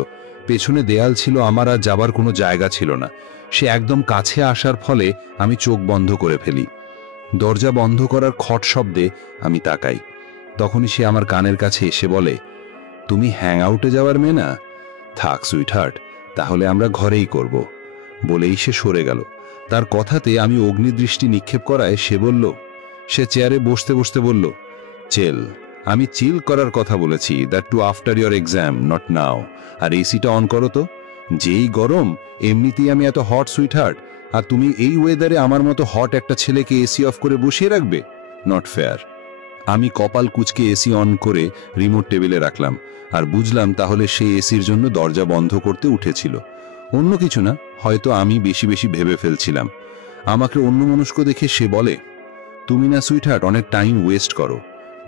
পেছনে দেয়াল ছিল, আমার আর যাবার কোনো জায়গা ছিল না। সে একদম কাছে আসার ফলে আমি চোখ বন্ধ করে ফেলি। দরজা বন্ধ করার খট শব্দে আমি তাকাই। তখনই সে আমার কানের কাছে এসে বলে, তুমি হ্যাং আউটে যাওয়ার মেয়ে না? থাক সুইটহার্ট, তাহলে আমরা ঘরেই করব। বলেই সে সরে গেল। তার কথাতে আমি অগ্নিদৃষ্টি নিক্ষেপ করায় সে চেয়ারে বসতে বসতে বলল, চেল। আমি চিল করার কথা বলেছি, that too after your exam, not now. আর এসিটা অন করো তো। যেই গরম, এমনিতেই আমি এত হট সুইটহার্ট, আর তুমি এই ওয়েদারে আমার মতো হট একটা ছেলেকে এসি অফ করে বসিয়ে রাখবে? Not fair. আমি কপাল কুঁচকে এসি অন করে রিমোট টেবিলে রাখলাম, আর বুঝলাম তাহলে সে এসির জন্য দরজা বন্ধ করতে উঠেছিল। অন্য কিছু না, হয়তো আমি বেশি বেশি ভেবে ফেলছিলাম। আমাকে অন্যমনস্ক দেখে সে বলে, তুমি না সুইটহার্ট অনেক টাইম ওয়েস্ট করো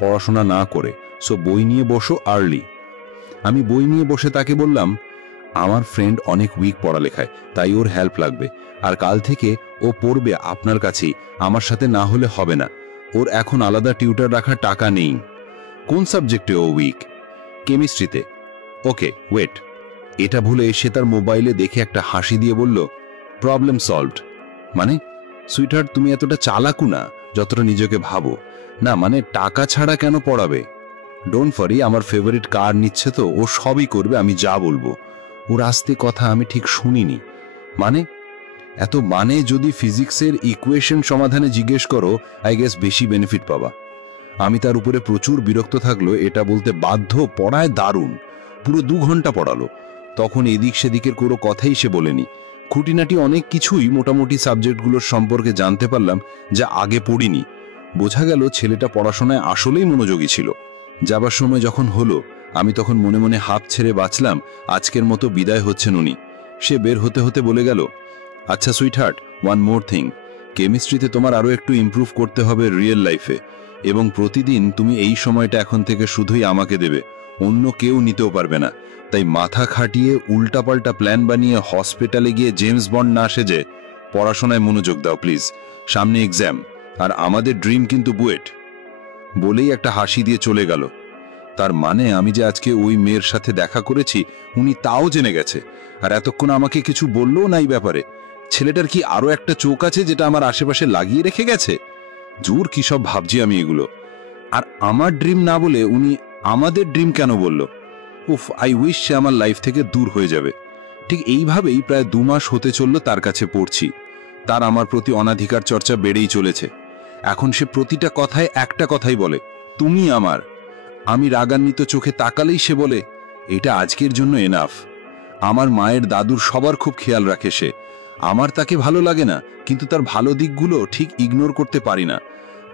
পড়াশোনা না করে, সো বই নিয়ে বসো আর্লি। আমি বই নিয়ে বসে তাকে বললাম, আমার ফ্রেন্ড অনেক উইক পড়ালেখায়, তাই ওর হেল্প লাগবে, আর কাল থেকে ও পড়বে আপনার কাছেই, আমার সাথে না হলে হবে না। ওর এখন আলাদা টিউটার রাখার টাকা নেই। কোন সাবজেক্টে ও উইক? কেমিস্ট্রিতে। ওকে, ওয়েট। এটা ভুলে সে তার মোবাইলে দেখে একটা হাসি দিয়ে বলল, প্রবলেম সলভড। মানে সুইটহার্ট, তুমি এতটা চালাকু না যতটা নিজেকে ভাবো। না মানে টাকা ছাড়া কেন পড়াবে? ডোন্ট ওয়ারি, আমার ফেভারিট কার নিচ্ছে তো, ও সবই করবে আমি যা বলবো। ওর আস্তে কথা আমি ঠিক শুনিনি। মানে এত মানে যদি ফিজিক্সের ইকুয়েশন সমাধানে জিজ্ঞেস করো, আই গেস বেশি বেনিফিট পাবা। আমি তার উপরে প্রচুর বিরক্ত থাকলো এটা বলতে বাধ্য, পড়ায় দারুণ, পুরো 2 ঘন্টা পড়ালো। তখন এদিক সেদিকের কোনো কথাই সে বলেনি। খুঁটিনাটি অনেক কিছুই মোটামুটি সাবজেক্টগুলোর সম্পর্কে জানতে পারলাম যা আগে পড়িনি। বোঝা গেল ছেলেটা পড়াশোনায় আসলেই মনোযোগী ছিল। যাবার সময় যখন হলো, আমি তখন মনে মনে হাঁপ ছেড়ে বাঁচলাম, আজকের মতো বিদায় হচ্ছেন উনি। সে বের হতে হতে বলে গেল, আচ্ছা সুইটহার্ট, ওয়ান মোর থিং, কেমিস্ট্রিতে তোমার আরও একটু ইমপ্রুভ করতে হবে রিয়েল লাইফে, এবং প্রতিদিন তুমি এই সময়টা এখন থেকে শুধুই আমাকে দেবে, অন্য কেউ নিতেও পারবে না। তাই মাথা খাটিয়ে উল্টাপাল্টা প্ল্যান বানিয়ে হসপিটালে গিয়ে জেমস বন্ড না সেজে পড়াশোনায় মনোযোগ দাও প্লিজ। সামনে এক্সাম, আর আমাদের ড্রিম কিন্তু বুয়েট। বলেই একটা হাসি দিয়ে চলে গেল। তার মানে আমি যে আজকে ওই মেয়ের সাথে দেখা করেছি উনি তাও জেনে গেছে, আর এতক্ষণ আমাকে কিছু বললেও নাই ব্যাপারে। ছেলেটার কি আরো একটা চোখ আছে যেটা আমার আশেপাশে লাগিয়ে রেখে গেছে? জোর কি সব ভাবছি আমি এগুলো। আর আমার ড্রিম না বলে উনি আমাদের ড্রিম কেন বলল? উফ, আই উইশ সে আমার লাইফ থেকে দূর হয়ে যাবে। ঠিক এইভাবেই প্রায় 2 মাস হতে চলল তার কাছে পড়ছি। তার আমার প্রতি অনাধিকার চর্চা বেড়েই চলেছে। এখন সে প্রতিটা কথায় একটা কথাই বলে, তুমি আমার। আমি রাগান্বিত চোখে তাকালেই সে বলে, এটা আজকের জন্য এনাফ। আমার মায়ের দাদুর সবার খুব খেয়াল রাখে সে। আমার তাকে ভালো লাগে না, কিন্তু তার ভালো দিকগুলো ঠিক ইগনোর করতে পারি না।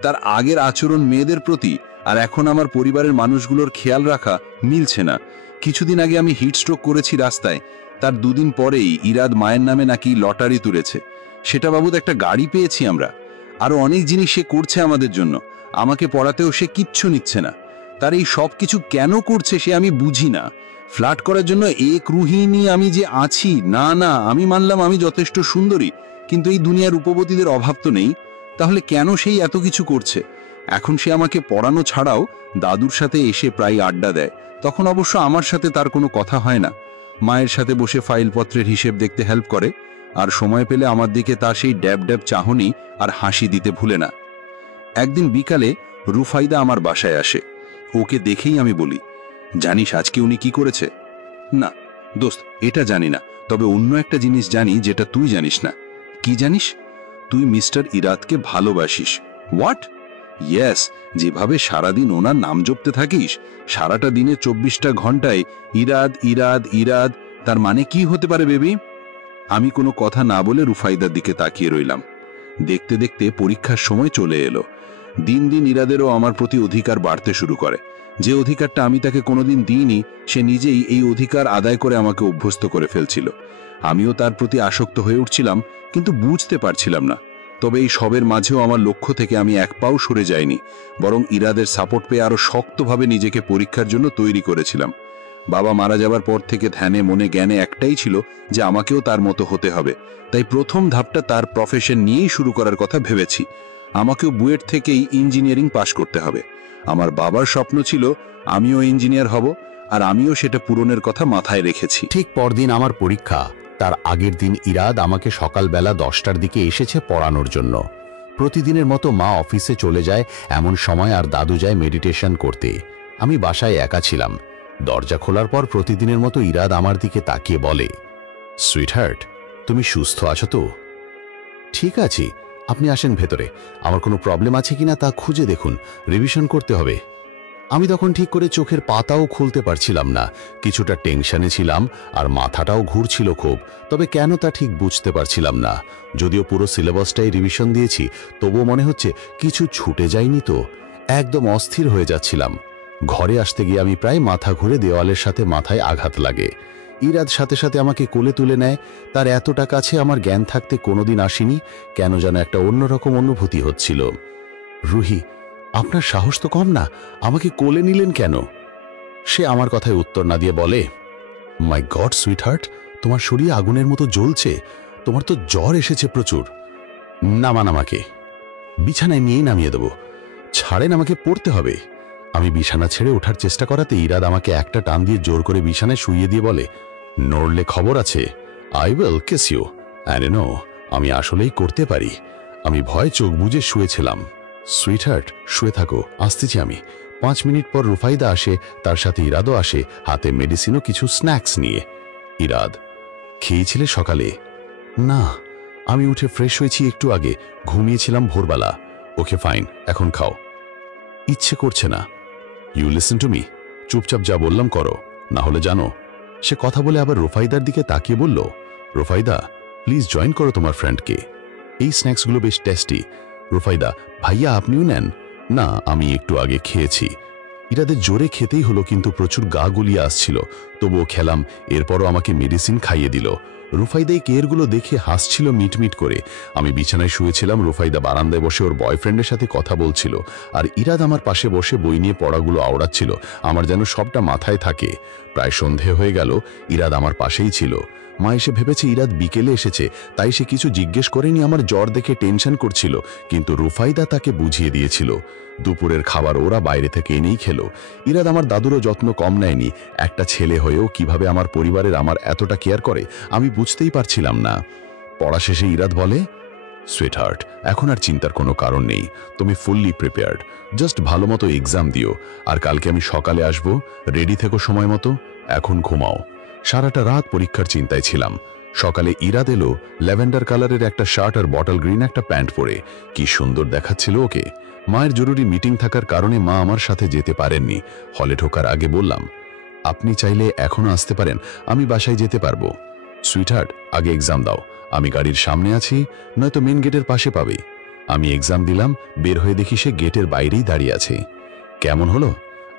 তার আগের আচরণ মেয়েদের প্রতি আর এখন আমার পরিবারের মানুষগুলোর খেয়াল রাখা মিলছে না। কিছুদিন আগে আমি হিটস্ট্রোক করেছি রাস্তায়, তার 2 দিন পরেই ইরাদ মায়ের নামে নাকি লটারি তুলেছে। সেটা বাবদ একটা গাড়ি পেয়েছি আমরা। আরো অনেক জিনিস সে করছে আমাদের জন্য। আমাকে পড়াতেও সে কিচ্ছু নিচ্ছে না। তার এই সব কিছু কেন করছে সে আমি বুঝি না। ফ্লার্ট করার জন্য এক রুহিনী আমি যে আছি, না না, আমি মানলাম আমি যথেষ্ট সুন্দরী, কিন্তু এই দুনিয়ার রূপবতীদের অভাব তো নেই। তাহলে কেন সেই এত কিছু করছে? এখন সে আমাকে পড়ানো ছাড়াও দাদুর সাথে এসে প্রায় আড্ডা দেয়। তখন অবশ্য আমার সাথে তার কোনো কথা হয় না। মায়ের সাথে বসে ফাইলপত্রের হিসেব দেখতে হেল্প করে, আর সময় পেলে আমার দিকে তার সেই ড্যাব ড্যাব চাহনি আর হাসি দিতে ভুলে না। একদিন বিকালে রুফাইদা আমার বাসায় আসে। ওকে দেখেই আমি বলি, জানিস আজকে উনি কি করেছে? না দোস্ত, এটা জানি না, তবে অন্য একটা জিনিস জানি যেটা তুই জানিস না। কি জানিস? তুই মিস্টার ইরাদকে ভালোবাসিস। হোয়াট? ইয়েস, যেভাবে সারাদিন ওনার নাম জপতে থাকিস, সারাটা দিনে 24টা ঘন্টায় ইরাদ ইরাদ ইরাদ, তার মানে কি হতে পারে বেবি? আমি কোনো কথা না বলে রুফাইদার দিকে তাকিয়ে রইলাম। দেখতে দেখতে পরীক্ষার সময় চলে এলো। দিন দিন ইরাদেরও আমার প্রতি অধিকার বাড়তে শুরু করে। যে অধিকারটা আমি তাকে কোনোদিন দিইনি, সে নিজেই এই অধিকার আদায় করে আমাকে অভ্যস্ত করে ফেলছিল। আমিও তার প্রতি আসক্ত হয়ে উঠছিলাম, কিন্তু বুঝতে পারছিলাম না। তবে এই সবের মাঝেও আমার লক্ষ্য থেকে আমি এক পাও সরে যাইনি, বরং ইরাদের সাপোর্ট পেয়ে আরো শক্তভাবে নিজেকে পরীক্ষার জন্য তৈরি করেছিলাম। বাবা মারা যাবার পর থেকে ধ্যানে মনে জ্ঞানে একটাই ছিল যে আমাকেও তার মতো হতে হবে। তাই প্রথম ধাপটা তার প্রফেশন নিয়েই শুরু করার কথা ভেবেছি। আমাকেও বুয়েট থেকেই ইঞ্জিনিয়ারিং পাশ করতে হবে। আমার বাবার স্বপ্ন ছিল আমিও ইঞ্জিনিয়ার হব, আর আমিও সেটা পূরণের কথা মাথায় রেখেছি। ঠিক পরদিন আমার পরীক্ষা। তার আগের দিন ইরাদ আমাকে সকালবেলা 10টার দিকে এসেছে পড়ানোর জন্য। প্রতিদিনের মতো মা অফিসে চলে যায় এমন সময়, আর দাদু যায় মেডিটেশন করতে। আমি বাসায় একা ছিলাম। দরজা খোলার পর প্রতিদিনের মতো ইরাদ আমার দিকে তাকিয়ে বলে, সুইটহার্ট, তুমি সুস্থ আছো তো? ঠিক আছি, আপনি আসেন ভেতরে। আমার কোনো প্রবলেম আছে কিনা তা খুঁজে দেখুন, রিভিশন করতে হবে। আমি তখন ঠিক করে চোখের পাতাও খুলতে পারছিলাম না। কিছুটা টেনশনে ছিলাম আর মাথাটাও ঘুরছিল খুব, তবে কেন তা ঠিক বুঝতে পারছিলাম না। যদিও পুরো সিলেবাসটাই রিভিশন দিয়েছি, তবুও মনে হচ্ছে কিছু ছুটে যায়নি তো। একদম অস্থির হয়ে যাচ্ছিলাম। ঘরে আসতে গিয়ে আমি প্রায় মাথা ঘুরে দেওয়ালের সাথে মাথায় আঘাত লাগে। ইরাদ সাথে সাথে আমাকে কোলে তুলে নেয়। তার এতটা কাছে আমার জ্ঞান থাকতে কোনোদিন আসেনি। কেন যেন একটা অন্যরকম অনুভূতি হচ্ছিল। রুহি, আপনার সাহস তো কম না, আমাকে কোলে নিলেন কেন? সে আমার কথায় উত্তর না দিয়ে বলে, মাই গড সুইটহার্ট, তোমার শরীর আগুনের মতো জ্বলছে। তোমার তো জ্বর এসেছে প্রচুর। নামান আমাকে, বিছানায় নিয়েই নামিয়ে দেব। ছাড়েন, আমাকে পড়তে হবে। আমি বিছানা ছেড়ে ওঠার চেষ্টা করাতে ইরাদ আমাকে একটা টান দিয়ে জোর করে বিছানায় শুইয়ে দিয়ে বলে, নড়লে খবর আছে। I will kiss you. And no, আমি আসলেই করতে পারি। আমি ভয়ে চোখ বুজে শুয়েছিলাম। সুইটহার্ট, শুয়ে থাকো, আসতেছি আমি। 5 মিনিট পর রুফাইদা আসে, তার সাথে ইরাদও আসে, হাতে মেডিসিন ও কিছু স্ন্যাক্স নিয়ে। ইরাদ, খেয়েছিলে সকালে? না, আমি উঠে ফ্রেশ হয়েছি একটু আগে, ঘুমিয়েছিলাম ভোরবেলা। ওকে ফাইন, এখন খাও। ইচ্ছে করছে না। ইউ লিসেন টু মি, চুপচাপ যা বললাম করো, না হলে জানো। সে কথা বলে আবার রুফাইদার দিকে তাকিয়ে বলল, রুফাইদা প্লিজ জয়েন করো তোমার ফ্রেন্ডকে। এই স্ন্যাক্সগুলো বেশ টেস্টি। রুফাইদা, ভাইয়া আপনিও নেন। না, আমি একটু আগে খেয়েছি। ইরাদের জোরে খেতেই হলো, কিন্তু প্রচুর গা গুলিয়ে আসছিল। তবুও খেলাম। এরপরও আমাকে মেডিসিন খাইয়ে দিল। রুফাইদা এই কেয়ারগুলো দেখে হাসছিল মিটমিট করে। আমি বিছানায় শুয়েছিলাম, রুফাইদা বারান্দায় বসে ওর বয়ফ্রেন্ডের সাথে কথা বলছিল, আর ইরাদ আমার পাশে বসে বই নিয়ে পড়াগুলো আওড়াচ্ছিল। আমার যেন সবটা মাথায় থাকে। প্রায় সন্ধে হয়ে গেল, ইরাদ আমার পাশেই ছিল। মা এসে ভেবেছে ইরাদ বিকেলে এসেছে, তাই সে কিছু জিজ্ঞেস করেনি। আমার জ্বর দেখে টেনশন করছিল, কিন্তু রুফাইদা তাকে বুঝিয়ে দিয়েছিল। দুপুরের খাবার ওরা বাইরে থেকে এনেই খেলো। ইরাদ আমার দাদুরও যত্ন কম নেয়নি। একটা ছেলে হয়েও কিভাবে আমার পরিবারের আমার এতটা কেয়ার করে আমি বুঝতেই পারছিলাম না। পড়া শেষে ইরাদ বলে, সুইটহার্ট, এখন আর চিন্তার কোনো কারণ নেই, তুমি ফুললি প্রিপেয়ার্ড। জাস্ট ভালো মতো এক্সাম দিও, আর কালকে আমি সকালে আসব, রেডি থেকো সময় মতো। এখন ঘুমাও। সারাটা রাত পরীক্ষার চিন্তায় ছিলাম। সকালে ইরাদ এলো ল্যাভেন্ডার কালারের একটা শার্ট আর বটল গ্রিন একটা প্যান্ট পরে। কি সুন্দর দেখাচ্ছিল ওকে। মায়ের জরুরি মিটিং থাকার কারণে মা আমার সাথে যেতে পারেননি। হলে ঢোকার আগে বললাম, আপনি চাইলে এখনো আসতে পারেন, আমি বাসায় যেতে পারবো। সুইটহার্ট, আগে এক্সাম দাও, আমি গাড়ির সামনে আছি, নয়তো মেন গেটের পাশে পাবে। আমি এক্সাম দিলাম, বের হয়ে দেখি সে গেটের বাইরেই দাঁড়িয়ে আছে। কেমন হলো?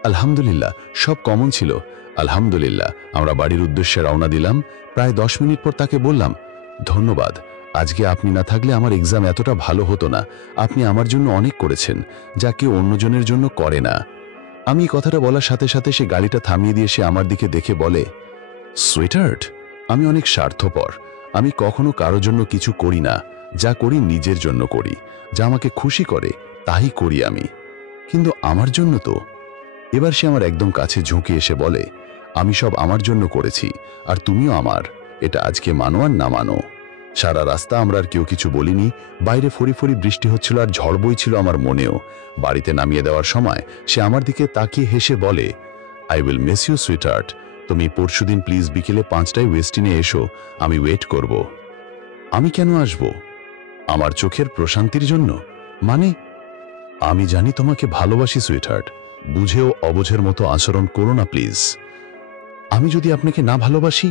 আলহামদুলিল্লাহ, সব কমন ছিল। আলহামদুলিল্লাহ। আমরা বাড়ির উদ্দেশ্যে রওনা দিলাম। প্রায় 10 মিনিট পর তাকে বললাম, ধন্যবাদ, আজকে আপনি না থাকলে আমার এক্সাম এতটা ভালো হতো না। আপনি আমার জন্য অনেক করেছেন, যা কেউ অন্যজনের জন্য করে না। আমি কথাটা বলার সাথে সাথে সে গাড়িটা থামিয়ে দিয়ে সে আমার দিকে দেখে বলে, সুইটহার্ট, আমি অনেক স্বার্থপর। আমি কখনো কারোর জন্য কিছু করি না, যা করি নিজের জন্য করি। যা আমাকে খুশি করে তাই করি আমি, কিন্তু আমার জন্য তো। এবার সে আমার একদম কাছে ঝুঁকে এসে বলে, আমি সব আমার জন্য করেছি, আর তুমিও আমার। এটা আজকে মানো আর না মানো। সারা রাস্তা আমরা আর কেউ কিছু বলিনি। বাইরে ফরি ফরি বৃষ্টি হচ্ছিল আর ঝড় বইছিল আমার মনেও। বাড়িতে নামিয়ে দেওয়ার সময় সে আমার দিকে তাকিয়ে হেসে বলে, I will miss you sweetheart. তুমি পরশুদিন প্লিজ বিকেলে 5টায় ওয়েস্টিনে এসো, আমি ওয়েট করব। আমি কেন আসব? আমার চোখের প্রশান্তির জন্য? মানে, আমি জানি তোমাকে ভালোবাসি সুইটহার্ট, বুঝেও অবুঝের মতো আচরণ করো না প্লিজ। আমি যদি আপনাকে না ভালোবাসি?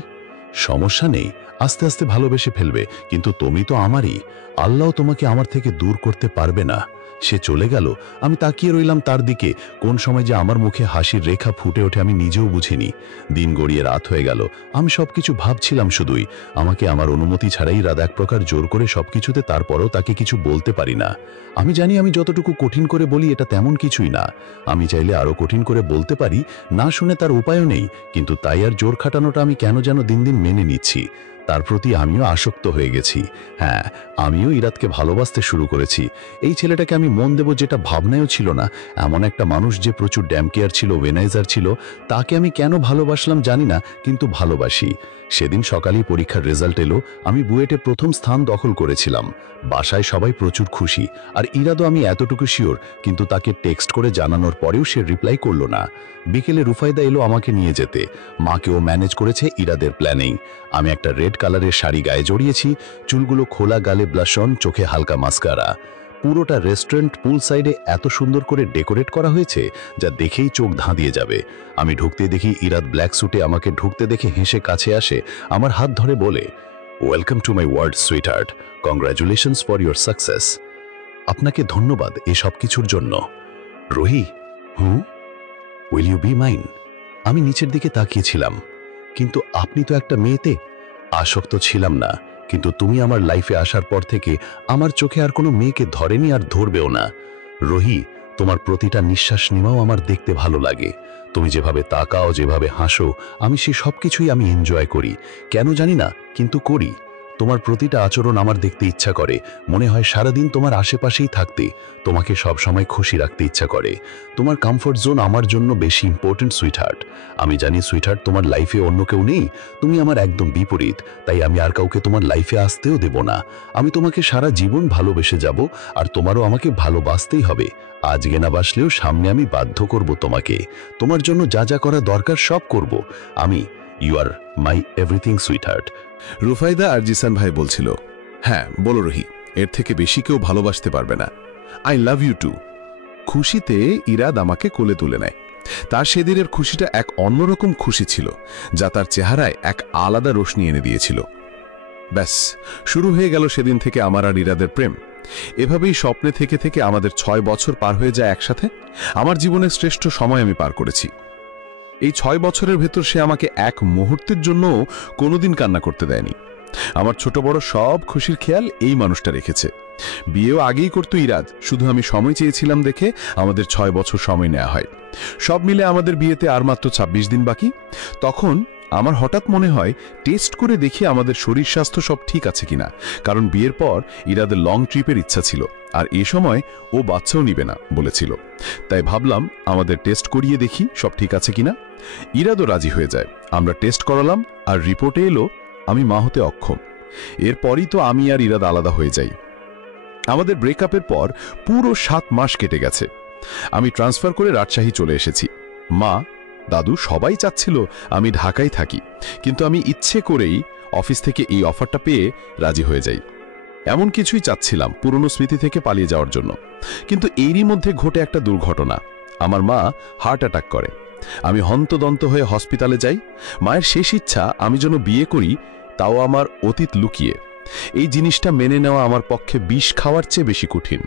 সমস্যা নেই, আস্তে আস্তে ভালোবেসে ফেলবে, কিন্তু তুমি তো আমারই। আল্লাহ তোমাকে আমার থেকে দূর করতে পারবে না। সে চলে গেল। আমি তাকিয়ে রইলাম তার দিকে। কোন সময় যে আমার মুখে হাসির রেখা ফুটে ওঠে আমি নিজেও বুঝিনি। দিন গড়িয়ে রাত হয়ে গেল। আমি সবকিছু ভাবছিলাম শুধুই। আমাকে আমার অনুমতি ছাড়াই রাত এক প্রকার জোর করে সবকিছুতে, তারপরও তাকে কিছু বলতে পারি না। আমি জানি আমি যতটুকু কঠিন করে বলি এটা তেমন কিছুই না। আমি চাইলে আরো কঠিন করে বলতে পারি, না শুনে তার উপায়ও নেই, কিন্তু তাই আর জোর খাটানোটা আমি কেন যেন দিন দিন মেনে নিচ্ছি। তার প্রতি আমিও আসক্ত হয়ে গেছি। হ্যাঁ, আমিও ইরাদকে ভালোবাসতে শুরু করেছি। এই ছেলেটাকে আমি মন দেব যেটা ভাবনায়ও ছিল না। এমন একটা মানুষ যে প্রচুর ড্যাম কেয়ার ছিল, ওয়েনাইজার ছিল, তাকে আমি কেন ভালোবাসলাম জানি না, কিন্তু ভালোবাসি। সেদিন সকালেই পরীক্ষার রেজাল্ট এলো। আমি বুয়েটে প্রথম স্থান দখল করেছিলাম। বাসায় সবাই প্রচুর খুশি, আর ইরাদও, আমি এতটুকু শিওর। কিন্তু তাকে টেক্সট করে জানানোর পরেও সে রিপ্লাই করলো না। বিকেলে রুফাইদা এলো আমাকে নিয়ে যেতে। মাকেও ম্যানেজ করেছে ইরাদের প্ল্যানিং। আমি একটা রেড কালারের শাড়ি গায়ে জড়িয়েছি, চুলগুলো খোলা, গালে ব্লাশন, চোখে হালকা মাস্কারা। পুরোটা রেস্টুরেন্ট পুল সাইডে এত সুন্দর করে ডেকোরেট করা হয়েছে যা দেখেই চোখ ধাঁধিয়ে যাবে। আমি ঢুকতে দেখি ইরাদ ব্ল্যাক স্যুটে আমাকে ঢুকতে দেখে হেসে কাছে আসে, আমার হাত ধরে বলে, welcome to my world sweetheart, congratulations for your success. আপনাকে ধন্যবাদ এই সব কিছুর জন্য। Ruhi, will you be mine? আমি নিচের দিকে তাকিয়েছিলাম। কিন্তু আপনি তো একটা মেয়েতে। আসক্ত ছিলাম না, কিন্তু তুমি আমার লাইফে আসার পর থেকে আমার চোখে আর কোনো মেয়েকে ধরেনি, আর ধরবেও না। রুহি, তোমার প্রতিটা নিঃশ্বাস নেওয়াও আমার দেখতে ভালো লাগে। তুমি যেভাবে তাকাও, যেভাবে হাসো, আমি সে সব কিছুই আমি এনজয় করি। কেন জানি না, কিন্তু করি। তোমার প্রতিটা আচরণ আমার দেখতে ইচ্ছা করে। মনে হয় সারাদিন তোমার আশেপাশেই থাকতে, তোমাকে সব সময় খুশি রাখতে ইচ্ছা করে। তোমার কমফোর্ট জোন আমার জন্য বেশি ইম্পর্টেন্ট সুইটহার্ট। আমি জানি সুইটহার্ট, তোমার লাইফে অন্য কেউ নেই, তুমি আমার একদম বিপরীত। তাই আমি আর কাউকে তোমার লাইফে আসতেও দেব না। আমি তোমাকে সারা জীবন ভালোবেসে যাব, আর তোমারও আমাকে ভালোবাসতেই হবে। আজকে না বাসলেও সামনে আমি বাধ্য করব তোমাকে। তোমার জন্য যা যা করা দরকার সব করব আমি। You are my everything sweetheart. Rufaida আর জিসান ভাই বলছিল, হ্যাঁ বলো রুহি, এর থেকে বেশি কেউ ভালোবাসতে পারবে না। I love you too. খুশিতে ইরাদ আমাকে কোলে তুলে নেয়। তার সেদিনের খুশিটা এক অন্যরকম খুশি ছিল, যা তার চেহারায় এক আলাদা রোশনি এনে দিয়েছিল। ব্যাস, শুরু হয়ে গেল সেদিন থেকে আমার আর ইরাদের প্রেম। এভাবেই স্বপ্নে থেকে থেকে আমাদের 6 বছর পার হয়ে যায় একসাথে। আমার জীবনের শ্রেষ্ঠ সময় আমি পার করেছি। এই 6 বছরের ভেতর সে আমাকে এক মুহূর্তের জন্য কোনোদিন কান্না করতে দেয়নি। আমার ছোট বড় সব খুশির খেয়াল এই মানুষটা রেখেছে। বিয়েও আগেই করতো ইরাদ, শুধু আমি সময় চেয়েছিলাম দেখে আমাদের 6 বছর সময় নেওয়া হয়। সব মিলে আমাদের বিয়েতে আর মাত্র 26 দিন বাকি। তখন আমার হঠাৎ মনে হয় টেস্ট করে দেখি আমাদের শরীর স্বাস্থ্য সব ঠিক আছে কিনা, কারণ বিয়ের পর ইরাদের লং ট্রিপের ইচ্ছা ছিল, আর এ সময় ও বাচ্চাও নিবে না বলেছিল। তাই ভাবলাম আমাদের টেস্ট করিয়ে দেখি সব ঠিক আছে কিনা। ইরাদও রাজি হয়ে যায়। আমরা টেস্ট করালাম, আর রিপোর্টে এলো আমি মা হতে অক্ষম। এরপরই তো আমি আর ইরাদ আলাদা হয়ে যাই। আমাদের ব্রেকআপের পর পুরো 7 মাস কেটে গেছে। আমি ট্রান্সফার করে রাজশাহী চলে এসেছি। মা, দাদু সবাই চাচ্ছিল আমি ঢাকায় থাকি, কিন্তু আমি ইচ্ছে করেই অফিস থেকে এই অফারটা পেয়ে রাজি হয়ে যাই। এমন কিছুই চাচ্ছিলাম পুরনো স্মৃতি থেকে পালিয়ে যাওয়ার জন্য। কিন্তু এরই মধ্যে ঘটে একটা দুর্ঘটনা। আমার মা হার্ট অ্যাটাক করে। আমি হন্তদন্ত হয়ে হসপিটালে যাই। মায়ের শেষ ইচ্ছা আমি যেন বিয়ে করি, তাও আমার অতীত লুকিয়ে। এই জিনিসটা মেনে নেওয়া আমার পক্ষে বিষ খাওয়ার চেয়ে বেশি কঠিন।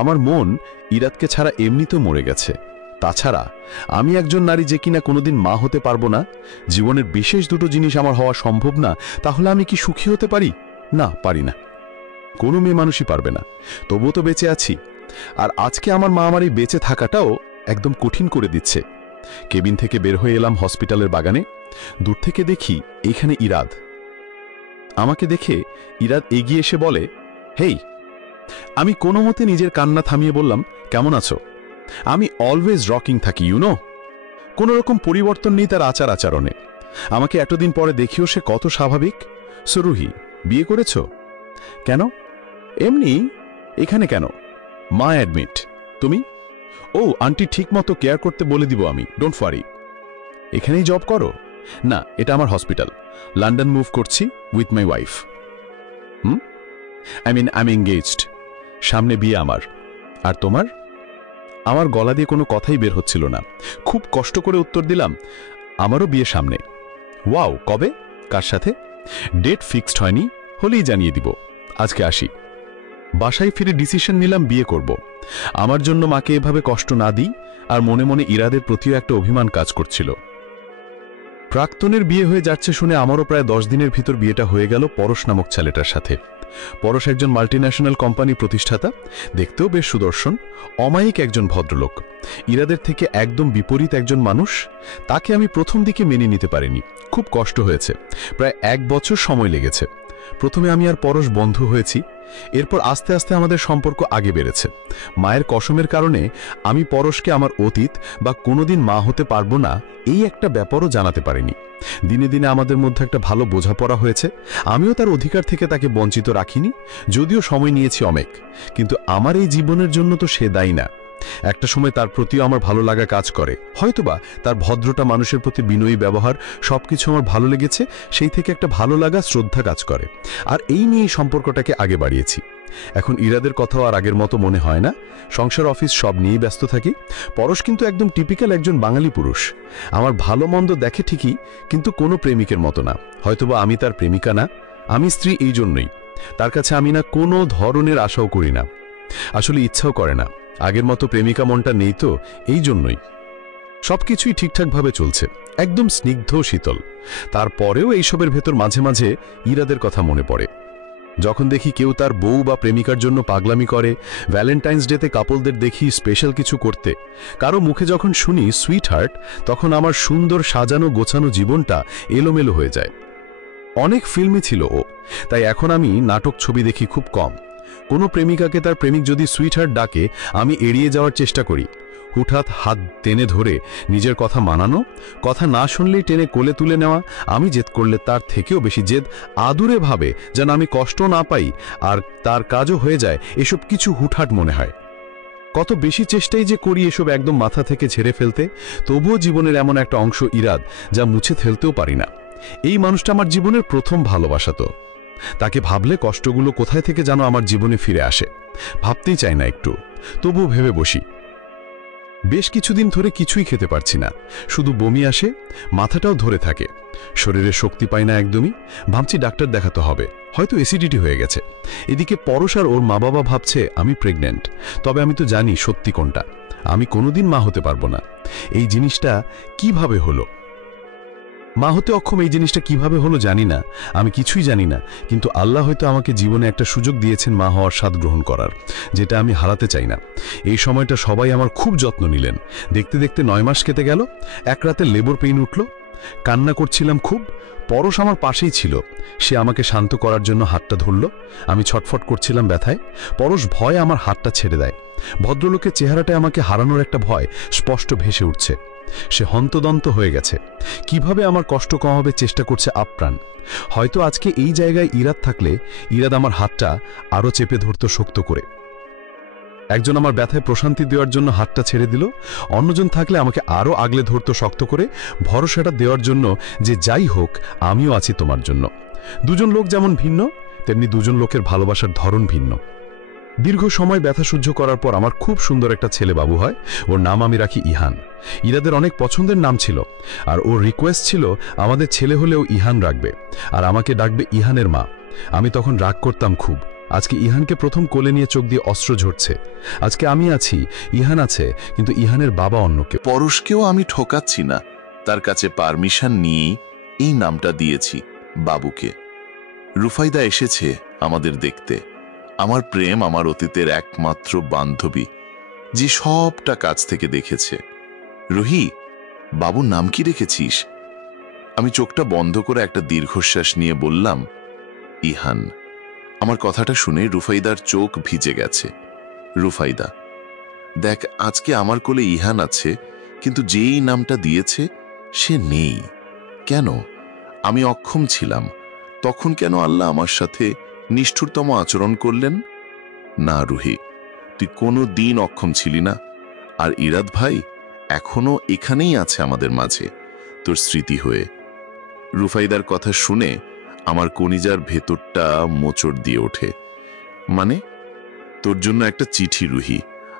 আমার মন ইরাদকে ছাড়া এমনিতেও মরে গেছে। তাছাড়া আমি একজন নারী যে কিনা কোনোদিন মা হতে পারবো না, জীবনের বিশেষ দুটো জিনিস আমার হওয়া সম্ভব না, তাহলে আমি কি সুখী হতে পারি? না, পারি না। কোনো মেয়ে মানুষই পারবে না। তবুও তো বেঁচে আছি। আর আজকে আমার মা আমার এই বেঁচে থাকাটাও একদম কঠিন করে দিচ্ছে। কেবিন থেকে বের হয়ে এলাম হসপিটালের বাগানে। দূর থেকে দেখি এখানে ইরাদ। আমাকে দেখে ইরাদ এগিয়ে এসে বলে, হেই। আমি কোনো মতে নিজের কান্না থামিয়ে বললাম, কেমন আছো? আমি অলওয়েজ রকিং থাকি, ইউনো। কোনো রকম পরিবর্তন নেই তার আচার আচরণে। আমাকে এতদিন পরে দেখিও সে কত স্বাভাবিক। সো রুহি, বিয়ে করেছ? কেন? এমনি। এখানে কেন? মা অ্যাডমিট। তুমি? ও, আন্টি ঠিক মতো কেয়ার করতে বলে দিব আমি, ডোন্ট ওয়ারি। এখানেই জব করো? না, এটা আমার হসপিটাল। লন্ডন মুভ করছি with my wife. I mean I am engaged. সামনে বিয়ে আমার। আর তোমার? আমার গলা দিয়ে কোনো কথাই বের হচ্ছিল না। খুব কষ্ট করে উত্তর দিলাম, আমারও বিয়ে সামনে। ওয়াও, কবে? কার সাথে? ডেট ফিক্সড হয়নি, হলেই জানিয়ে দিব। আজকে আসি। বাসায় ফিরে ডিসিশন নিলাম বিয়ে করব। আমার জন্য মাকে এভাবে কষ্ট না দিই। আর মনে মনে ইরাদের প্রতিও একটা অভিমান কাজ করছিল। প্রাক্তনের বিয়ে হয়ে যাচ্ছে শুনে আমারও প্রায় 10 দিনের ভিতর বিয়েটা হয়ে গেল পরশ নামক ছেলেটার সাথে। পরশ একজন মাল্টিন্যাশনাল কোম্পানি প্রতিষ্ঠাতা, দেখতেও বেশ সুদর্শন, অমায়িক একজন ভদ্রলোক। ইরাদের থেকে একদম বিপরীত একজন মানুষ। তাকে আমি প্রথম দিকে মেনে নিতে পারিনি, খুব কষ্ট হয়েছে। প্রায় 1 বছর সময় লেগেছে। প্রথমে আমি আর পরশ বন্ধু হয়েছি, এরপর আস্তে আস্তে আমাদের সম্পর্ক আগে বেড়েছে। মায়ের কসমের কারণে আমি পরশকে আমার অতীত বা কোনোদিন মা হতে পারবো না এই একটা ব্যাপারও জানাতে পারিনি। দিনে দিনে আমাদের মধ্যে একটা ভালো বোঝাপড়া হয়েছে। আমিও তার অধিকার থেকে তাকে বঞ্চিত রাখিনি, যদিও সময় নিয়েছি অনেক। কিন্তু আমার এই জীবনের জন্য তো সে দায়ী না। একটা সময় তার প্রতিও আমার ভালো লাগা কাজ করে। হয়তোবা তার ভদ্রতা, মানুষের প্রতি বিনয়ী ব্যবহার সবকিছু আমার ভালো লেগেছে। সেই থেকে একটা ভালো লাগা, শ্রদ্ধা কাজ করে। আর এই নিয়েই সম্পর্কটাকে আগে বাড়িয়েছি। এখন ইরাদের কথাও আর আগের মতো মনে হয় না। সংসার, অফিস সব নিয়েই ব্যস্ত থাকি। পরশ কিন্তু একদম টিপিক্যাল একজন বাঙালি পুরুষ। আমার ভালো মন্দ দেখে ঠিকই, কিন্তু কোনো প্রেমিকের মতো না। হয়তোবা আমি তার প্রেমিকা না, আমি স্ত্রী। এই জন্যই তার কাছে আমি না কোনো ধরনের আশাও করি না, আসলে ইচ্ছাও করে না। আগের মতো প্রেমিকা মনটা নেই তো, এই জন্যই। সবকিছুই ঠিকঠাকভাবে চলছে, একদম স্নিগ্ধ শীতল। তারপরেও এইসবের ভেতর মাঝে মাঝে ইরাদের কথা মনে পড়ে। যখন দেখি কেউ তার বউ বা প্রেমিকার জন্য পাগলামি করে, ভ্যালেন্টাইন্স ডেতে কাপলদের দেখি স্পেশাল কিছু করতে, কারো মুখে যখন শুনি সুইট হার্ট, তখন আমার সুন্দর সাজানো গোছানো জীবনটা এলোমেলো হয়ে যায়। অনেক ফিল্মই ছিল ও, তাই এখন আমি নাটক ছবি দেখি খুব কম। কোনো প্রেমিকাকে তার প্রেমিক যদি সুইট হার্ট ডাকে, আমি এড়িয়ে যাওয়ার চেষ্টা করি। হুঠাৎ হাত টেনে ধরে নিজের কথা মানানো, কথা না শুনলেই টেনে কোলে তুলে নেওয়া, আমি জেদ করলে তার থেকেও বেশি জেদ আদুরে ভাবে যেন আমি কষ্ট না পাই আর তার কাজও হয়ে যায়, এসব কিছু হুটহাট মনে হয়। কত বেশি চেষ্টাই যে করি এসব একদম মাথা থেকে ঝেড়ে ফেলতে, তবুও জীবনের এমন একটা অংশ ইরাদ যা মুছে ফেলতেও পারি না। এই মানুষটা আমার জীবনের প্রথম ভালোবাসা। তো তাকে ভাবলে কষ্টগুলো কোথায় থেকে যেন আমার জীবনে ফিরে আসে। ভাবতেই চাই না একটু, তবুও ভেবে বসি। বেশ কিছুদিন ধরে কিছুই খেতে পারছি না, শুধু বমি আসে, মাথাটাও ধরে থাকে, শরীরে শক্তি পাই না একদমই। ভাবছি ডাক্তার দেখাতে হবে, হয়তো অ্যাসিডিটি হয়ে গেছে। এদিকে পরশ আর ওর মা বাবা ভাবছে আমি প্রেগন্যান্ট। তবে আমি তো জানি সত্যি কোনটা, আমি কোনোদিন মা হতে পারবো না। এই জিনিসটা কিভাবে হলো? মা হতে অক্ষম এই জিনিসটা কিভাবে হলো জানি না, আমি কিছুই জানি না, কিন্তু আল্লাহ হয়তো আমাকে জীবনে একটা সুযোগ দিয়েছেন মা হওয়ার স্বাদ গ্রহণ করার, যেটা আমি হারাতে চাই না। এই সময়টা সবাই আমার খুব যত্ন নিলেন। দেখতে দেখতে 9 মাস কেটে গেল। এক রাতে লেবার পেইন উঠল, কান্না করছিলাম খুব। পরশ আমার পাশেই ছিল, সে আমাকে শান্ত করার জন্য হাতটা ধরল। আমি ছটফট করছিলাম ব্যথায়। পরশ ভয়ে আমার হাতটা ছেড়ে দেয়। ভদ্রলোকের চেহারাটায় আমাকে হারানোর একটা ভয় স্পষ্ট ভেসে উঠছে। সে হন্তদন্ত হয়ে গেছে, কিভাবে আমার কষ্ট কমাবে চেষ্টা করছে আপ্রাণ। হয়তো আজকে এই জায়গায় ইরাদ থাকলে ইরাদ আমার হাতটা আরো চেপে ধরত শক্ত করে। একজন আমার ব্যথায় প্রশান্তি দেওয়ার জন্য হাতটা ছেড়ে দিল, অন্যজন থাকলে আমাকে আরো আগলে ধরত শক্ত করে, ভরসাটা দেওয়ার জন্য যে যাই হোক আমিও আছি তোমার জন্য। দুজন লোক যেমন ভিন্ন, তেমনি দুজন লোকের ভালোবাসার ধরন ভিন্ন। দীর্ঘ সময় ব্যথা সহ্য করার পর আমার খুব সুন্দর একটা ছেলে বাবু হয়। ওর নাম আমি রাখি ইহান। ইরাদের অনেক পছন্দের নাম ছিল, আর ওর রিকোয়েস্ট ছিল আমাদের ছেলে হলেও ইহান রাখবে, আর আমাকে ডাকবে ইহানের মা। আমি তখন রাগ করতাম খুব। আজকে ইহানকে প্রথম কোলে নিয়ে চোখ দিয়ে অস্ত্র ঝরছে। আজকে আমি আছি, ইহান আছে, কিন্তু ইহানের বাবা অন্য কেউ। পরশকেও আমি ঠকাচ্ছি না, তার কাছে পারমিশন নিয়েই এই নামটা দিয়েছি বাবুকে। রুফাইদা এসেছে আমাদের দেখতে। আমার প্রেম আমার অতীতের একমাত্র বান্ধবী, যে সবটা কাছ থেকে দেখেছে। রুহি, বাবুর নাম কি রেখেছিস? আমি চোখটা বন্ধ করে একটা দীর্ঘশ্বাস নিয়ে বললাম, ইহান। আমার কথাটা শুনে রুফাইদার চোখ ভিজে গেছে। রুফাইদা, দেখ, আজকে আমার কোলে ইহান আছে, কিন্তু যেই নামটা দিয়েছে সে নেই। কেন? আমি অক্ষম ছিলাম, তখন কেন আল্লাহ আমার সাথে নিষ্ঠুরতম আচরণ করলেন? না রুহি, তুই কোনো দিন অক্ষম ছিলি না। আর ইরাদ ভাই এখনো এখানেই আছে আমাদের মাঝে, তোর স্মৃতি হয়ে। রুফাইদার কথা শুনে আমার কলিজার ভেতরটা মোচড় দিয়ে ওঠে। মানে, তোর জন্য একটা চিঠি রুহি,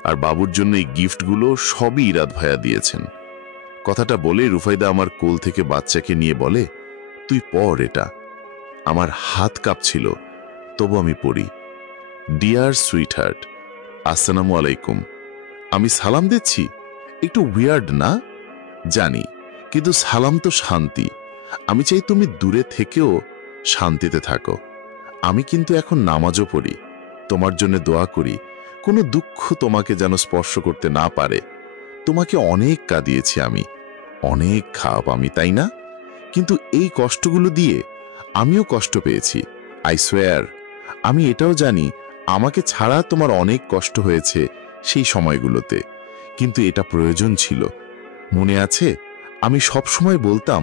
আর বাবুর জন্য এই গিফটগুলো সবই ইরাদ ভাইয়া দিয়েছেন। কথাটা বলে রুফাইদা আমার কোল থেকে বাচ্চাকে নিয়ে বলে, তুই পড় এটা। আমার হাত কাঁপছিল, তবু আমি পড়ি। ডিয়ার সুইটহার্ট, আসসালামু আলাইকুম। আমি সালাম দিচ্ছি, একটু উইয়ার্ড না? জানি, কিন্তু সালাম তো শান্তি। আমি চাই তুমি দূরে থেকেও শান্তিতে থাকো। আমি কিন্তু এখন নামাজও পড়ি, তোমার জন্য দোয়া করি, কোনো দুঃখ তোমাকে যেন স্পর্শ করতে না পারে। তোমাকে অনেক কাঁদিয়েছি আমি, অনেক খাপ আমি, তাই না? কিন্তু এই কষ্টগুলো দিয়ে আমিও কষ্ট পেয়েছি। আই সোয়ার, আমি এটাও জানি আমাকে ছাড়া তোমার অনেক কষ্ট হয়েছে সেই সময়গুলোতে, কিন্তু এটা প্রয়োজন ছিল। মনে আছে, আমি সবসময় বলতাম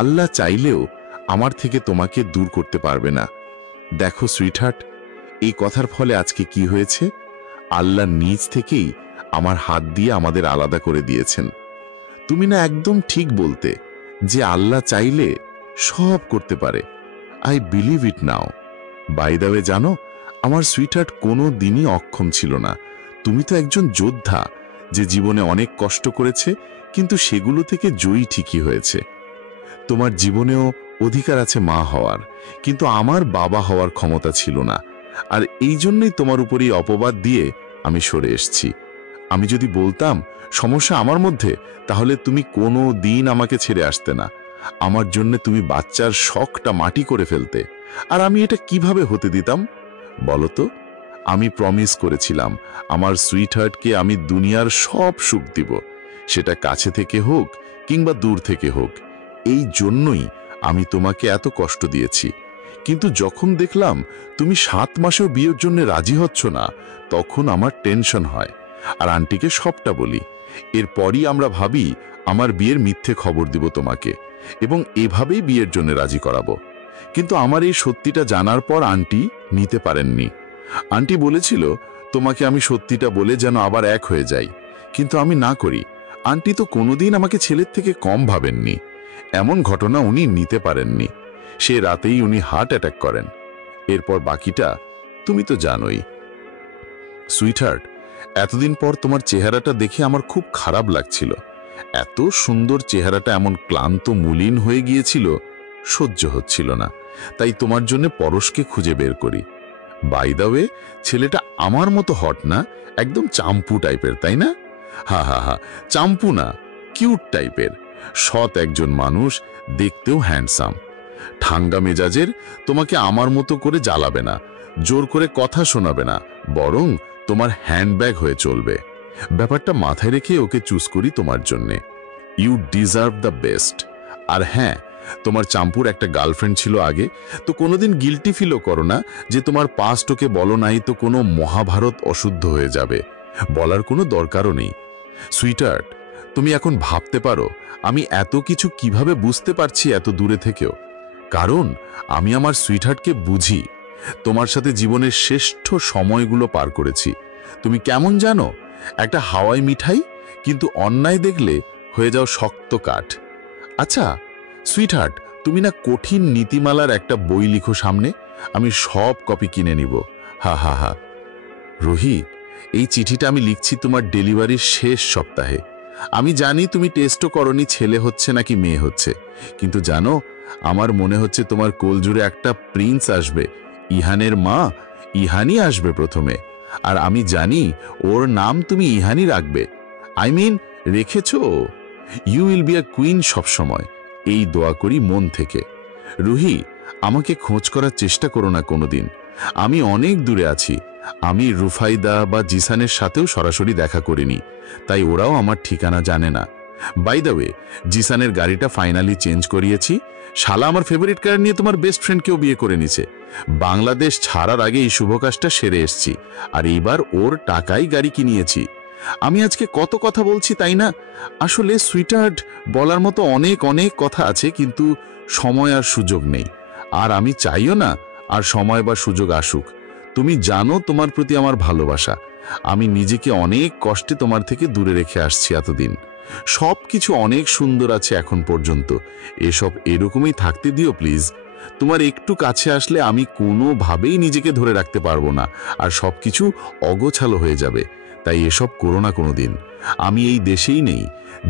আল্লাহ চাইলেও আমার থেকে তোমাকে দূর করতে পারবে না। দেখো সুইটহার্ট, এই কথার ফলে আজকে কি হয়েছে? আল্লাহ নিজ থেকেই আমার হাত দিয়ে আমাদের আলাদা করে দিয়েছেন। তুমি না একদম ঠিক বলতে যে আল্লাহ চাইলে সব করতে পারে। I believe it now. By the way, জানো, আমার সুইটহার্ট কোনো দিনই অক্ষম ছিল না। তুমি তো একজন যোদ্ধা, যে জীবনে অনেক কষ্ট করেছে, কিন্তু সেগুলো থেকে জয়ী ঠিকই হয়েছে। তোমার জীবনেও অধিকার আছে মা হওয়ার, কিন্তু আমার বাবা হওয়ার ক্ষমতা ছিল না। আর এই জন্যই তোমার উপরই অপবাদ দিয়ে আমি সরে এসেছি। আমি যদি বলতাম সমস্যা আমার মধ্যে, তাহলে তুমি কোনো দিন আমাকে ছেড়ে আসতে না। আমার জন্য তুমি বাচ্চার শখটা মাটি করে ফেলতে, আর আমি এটা কিভাবে হতে দিতাম বলো তো? আমি প্রমিস করেছিলাম আমার সুইটহার্টকে আমি দুনিয়ার সব সুখ দিব, সেটা কাছে থেকে হোক কিংবা দূর থেকে হোক। এই জন্যই আমি তোমাকে এত কষ্ট দিয়েছি। কিন্তু যখন দেখলাম তুমি 7 মাসেও বিয়ের জন্য রাজি হচ্ছ না, তখন আমার টেনশন হয়। আর আন্টিকে সবটা বলি। এরপরই আমরা ভাবি আমার বিয়ের মিথ্যে খবর দিব তোমাকে, এবং এভাবেই বিয়ের জন্য রাজি করাবো। কিন্তু আমার এই সত্যিটা জানার পর আন্টি নিতে পারেননি। আন্টি বলেছিল তোমাকে আমি সত্যিটা বলে যেন আবার এক হয়ে যাই, কিন্তু আমি না করি। আন্টি তো কোনোদিন আমাকে ছেলের থেকে কম ভাবেননি। এমন ঘটনা উনি নিতে পারেননি। সে রাতেই উনি হার্ট অ্যাটাক করেন। এরপর বাকিটা তুমি তো জানোই। সুইটহার্ট, এতদিন পর তোমার চেহারাটা দেখে আমার খুব খারাপ লাগছিল। এত সুন্দর চেহারাটা এমন ক্লান্ত মলিন হয়ে গিয়েছিল, সহ্য হচ্ছিল না। তাই তোমার জন্য পরশকে খুঁজে বের করি। বাই দ্য ওয়ে, ছেলেটা আমার মতো হট না, একদম চাম্পু টাইপের, তাই না? হা হা হা, চাম্পু না, কিউট টাইপের। সৎ একজন মানুষ, দেখতেও হ্যান্ডসাম, ঠান্ডা মেজাজের, তোমাকে আমার মতো করে জ্বালাবে না, জোর করে কথা শোনাবে না, বরং তোমার হ্যান্ডব্যাগ হয়ে চলবে। ব্যাপারটা মাথায় রেখে ওকে চুজ করি তোমার জন্যে। You deserve the best. আর হ্যাঁ, তোমার চাম্পুর একটা গার্লফ্রেন্ড ছিল আগে, তো কোনোদিন গিল্টি ফিলও করো না যে তোমার পাস্ট ওকে বলো নাই তো কোনো মহাভারত অশুদ্ধ হয়ে যাবে। বলার কোনো দরকারও নেই। সুইটহার্ট, তুমি এখন ভাবতে পারো আমি এত কিছু কিভাবে বুঝতে পারছি এত দূরে থেকেও? কারণ আমি আমার সুইটহার্টকে বুঝি। তোমার সাথে জীবনের শ্রেষ্ঠ সময়গুলো পার করেছি। তুমি কেমন জানো? একটা হাওয়াই মিঠাই, কিন্তু অন্যায় দেখলে হয়ে যাও শক্ত কাঠ। আচ্ছা সুইটহার্ট, তুমি না কঠিন নীতিমালার একটা বই লিখো সামনে, আমি সব কপি কিনে নিব। হা হা হা। রুহি, এই চিঠিটা আমি লিখছি তোমার ডেলিভারির শেষ সপ্তাহে। আমি জানি তুমি টেস্টও করনি ছেলে হচ্ছে নাকি মেয়ে হচ্ছে, কিন্তু জানো আমার মনে হচ্ছে তোমার কোল জুড়ে একটা প্রিন্স আসবে। ইহানের মা ইহানি আসবে প্রথমে, আর আমি জানি ওর নাম তুমি ইহানি রাখবে। আই মিন রেখেছো। You will be a queen সবসময়, এই দোয়া করি মন থেকে। রুহি, আমাকে খোঁজ করার চেষ্টা করো না কোনোদিন। আমি অনেক দূরে আছি। আমি রুফাইদা বা জিসানের সাথেও সরাসরি দেখা করিনি, তাই ওরাও আমার ঠিকানা জানে না। বাই দ্য ওয়ে, জিসানের গাড়িটা ফাইনালি চেঞ্জ করিয়েছি। শালা আমার ফেভারিট কার নিয়ে তোমার বেস্ট ফ্রেন্ডকেও বিয়ে করে নিছে। বাংলাদেশ ছাড়ার আগে এই শুভ কাজটা সেরে এসছি, আর এইবার ওর টাকাই গাড়ি কিনিয়েছি। আমি আজকে কত কথা বলছি তাই না? আসলে সুইটহার্ট, বলার মতো অনেক অনেক কথা আছে, কিন্তু সময় আর সুযোগ নেই। আর আমি চাইও না আর সময় বা সুযোগ আসুক। তুমি জানো তোমার প্রতি আমার ভালোবাসা। আমি নিজেকে অনেক কষ্টে তোমার থেকে দূরে রেখে আসছি এতদিন। সব কিছু অনেক সুন্দর আছে এখন পর্যন্ত। এসব এরকমই থাকতে দিও প্লিজ। তোমার একটু কাছে আসলে আমি কোনোভাবেই নিজেকে ধরে রাখতে পারবো না, আর সবকিছু অগোছালো হয়ে যাবে। তাই এসব করো না কোনোদিন। আমি এই দেশেই নেই,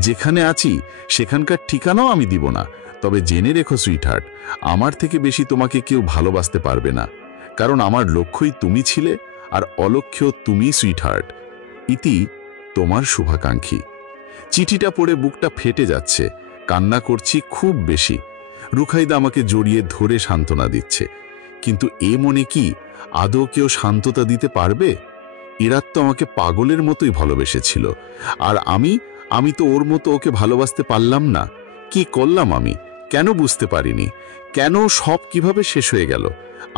যেখানে আছি সেখানকার ঠিকানাও আমি দিব না। তবে জেনে রেখো সুইটহার্ট, আমার থেকে বেশি তোমাকে কেউ ভালোবাসতে পারবে না, কারণ আমার লক্ষ্যই তুমি ছিলে, আর অলক্ষ্য তুমি সুইটহার্ট। ইতি, তোমার শুভাকাঙ্ক্ষী। চিঠিটা পড়ে বুকটা ফেটে যাচ্ছে, কান্না করছি খুব বেশি। রুখাইদা আমাকে জড়িয়ে ধরে সান্ত্বনা দিচ্ছে, কিন্তু এ মনে কি আদৌ কেউ শান্ততা দিতে পারবে? ইরাদ তো আমাকে পাগলের মতোই ভালোবেসেছিল, আর আমি তো ওর মতো ওকে ভালোবাসতে পারলাম না। কি করলাম আমি? কেন বুঝতে পারিনি? কেন সব কিভাবে শেষ হয়ে গেল?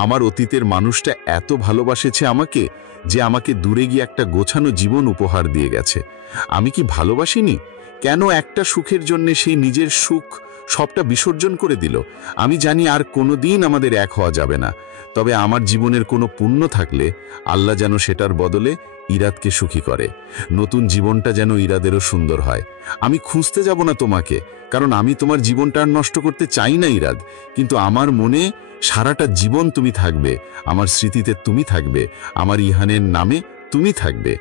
আমার অতীতের মানুষটা এত ভালোবাসেছে আমাকে যে আমাকে দূরে গিয়ে একটা গোছানো জীবন উপহার দিয়ে গেছে। আমি কি ভালোবাসিনি? কেন একটা সুখের জন্য সেই নিজের সুখ সবটা বিসর্জন করে দিল? আমি জানি আর কোনোদিন আমাদের এক হওয়া যাবে না, তবে আমার জীবনের কোনো পুণ্য থাকলে আল্লাহ যেন সেটার বদলে ইরাদকে সুখী করে। নতুন জীবনটা যেন ইরাদেরও সুন্দর হয়। আমি খুঁজতে যাব না তোমাকে, কারণ আমি তোমার জীবনটা আর নষ্ট করতে চাই না ইরাদ, কিন্তু আমার মনে সারাটা জীবন তুমি থাকবে, আমার স্মৃতিতে তুমি থাকবে, আমার ইহানের নামে তুমি থাকবে।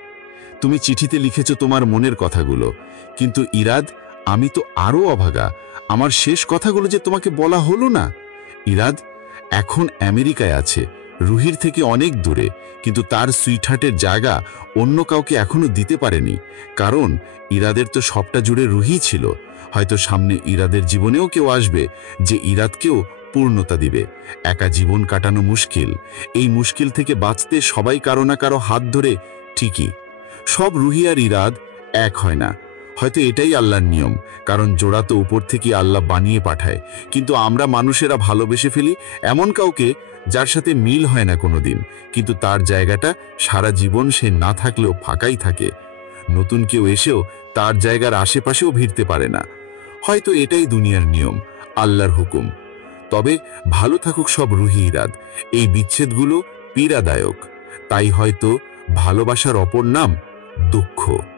তুমি চিঠিতে লিখেছো তোমার মনের কথাগুলো, কিন্তু ইরাদ আমি তো আরো অভাগা। আমার শেষ কথাগুলো যে তোমাকে বলা হলো না। ইরাদ এখন আমেরিকায় আছে, রুহির থেকে অনেক দূরে, কিন্তু তার সুইটহার্টের জায়গা অন্য কাউকে এখনো দিতে পারেনি, কারণ ইরাদের তো সবটা জুড়ে রুহি ছিল। হয়তো সামনে ইরাদের জীবনেও কেউ আসবে যে ইরাদকেও পূর্ণতা দিবে। একা জীবন কাটানো মুশকিল। এই মুশকিল থেকে বাঁচতে সবাই কারো না কারো হাত ধরে। ঠিকই, সব রুহি আর ইরাদ এক হয় না। হয়তো এটাই আল্লাহর নিয়ম, কারণ জোড়া তো উপর থেকে আল্লাহ বানিয়ে পাঠায়, কিন্তু আমরা মানুষেরা ভালোবেসে ফেলি এমন কাউকে যার সাথে মিল হয় না কোনোদিন, কিন্তু তার জায়গাটা সারা জীবন সে না থাকলেও ফাঁকাই থাকে। নতুন কেউ এসেও তার জায়গার আশেপাশেও ভিড়তে পারে না। হয়তো এটাই দুনিয়ার নিয়ম, আল্লাহর হুকুম। তবে ভালো থাকুক সব রুহি ইরাদ। এই বিচ্ছেদগুলো পীড়াদায়ক, তাই হয়তো ভালোবাসার অপর নাম দুঃখ।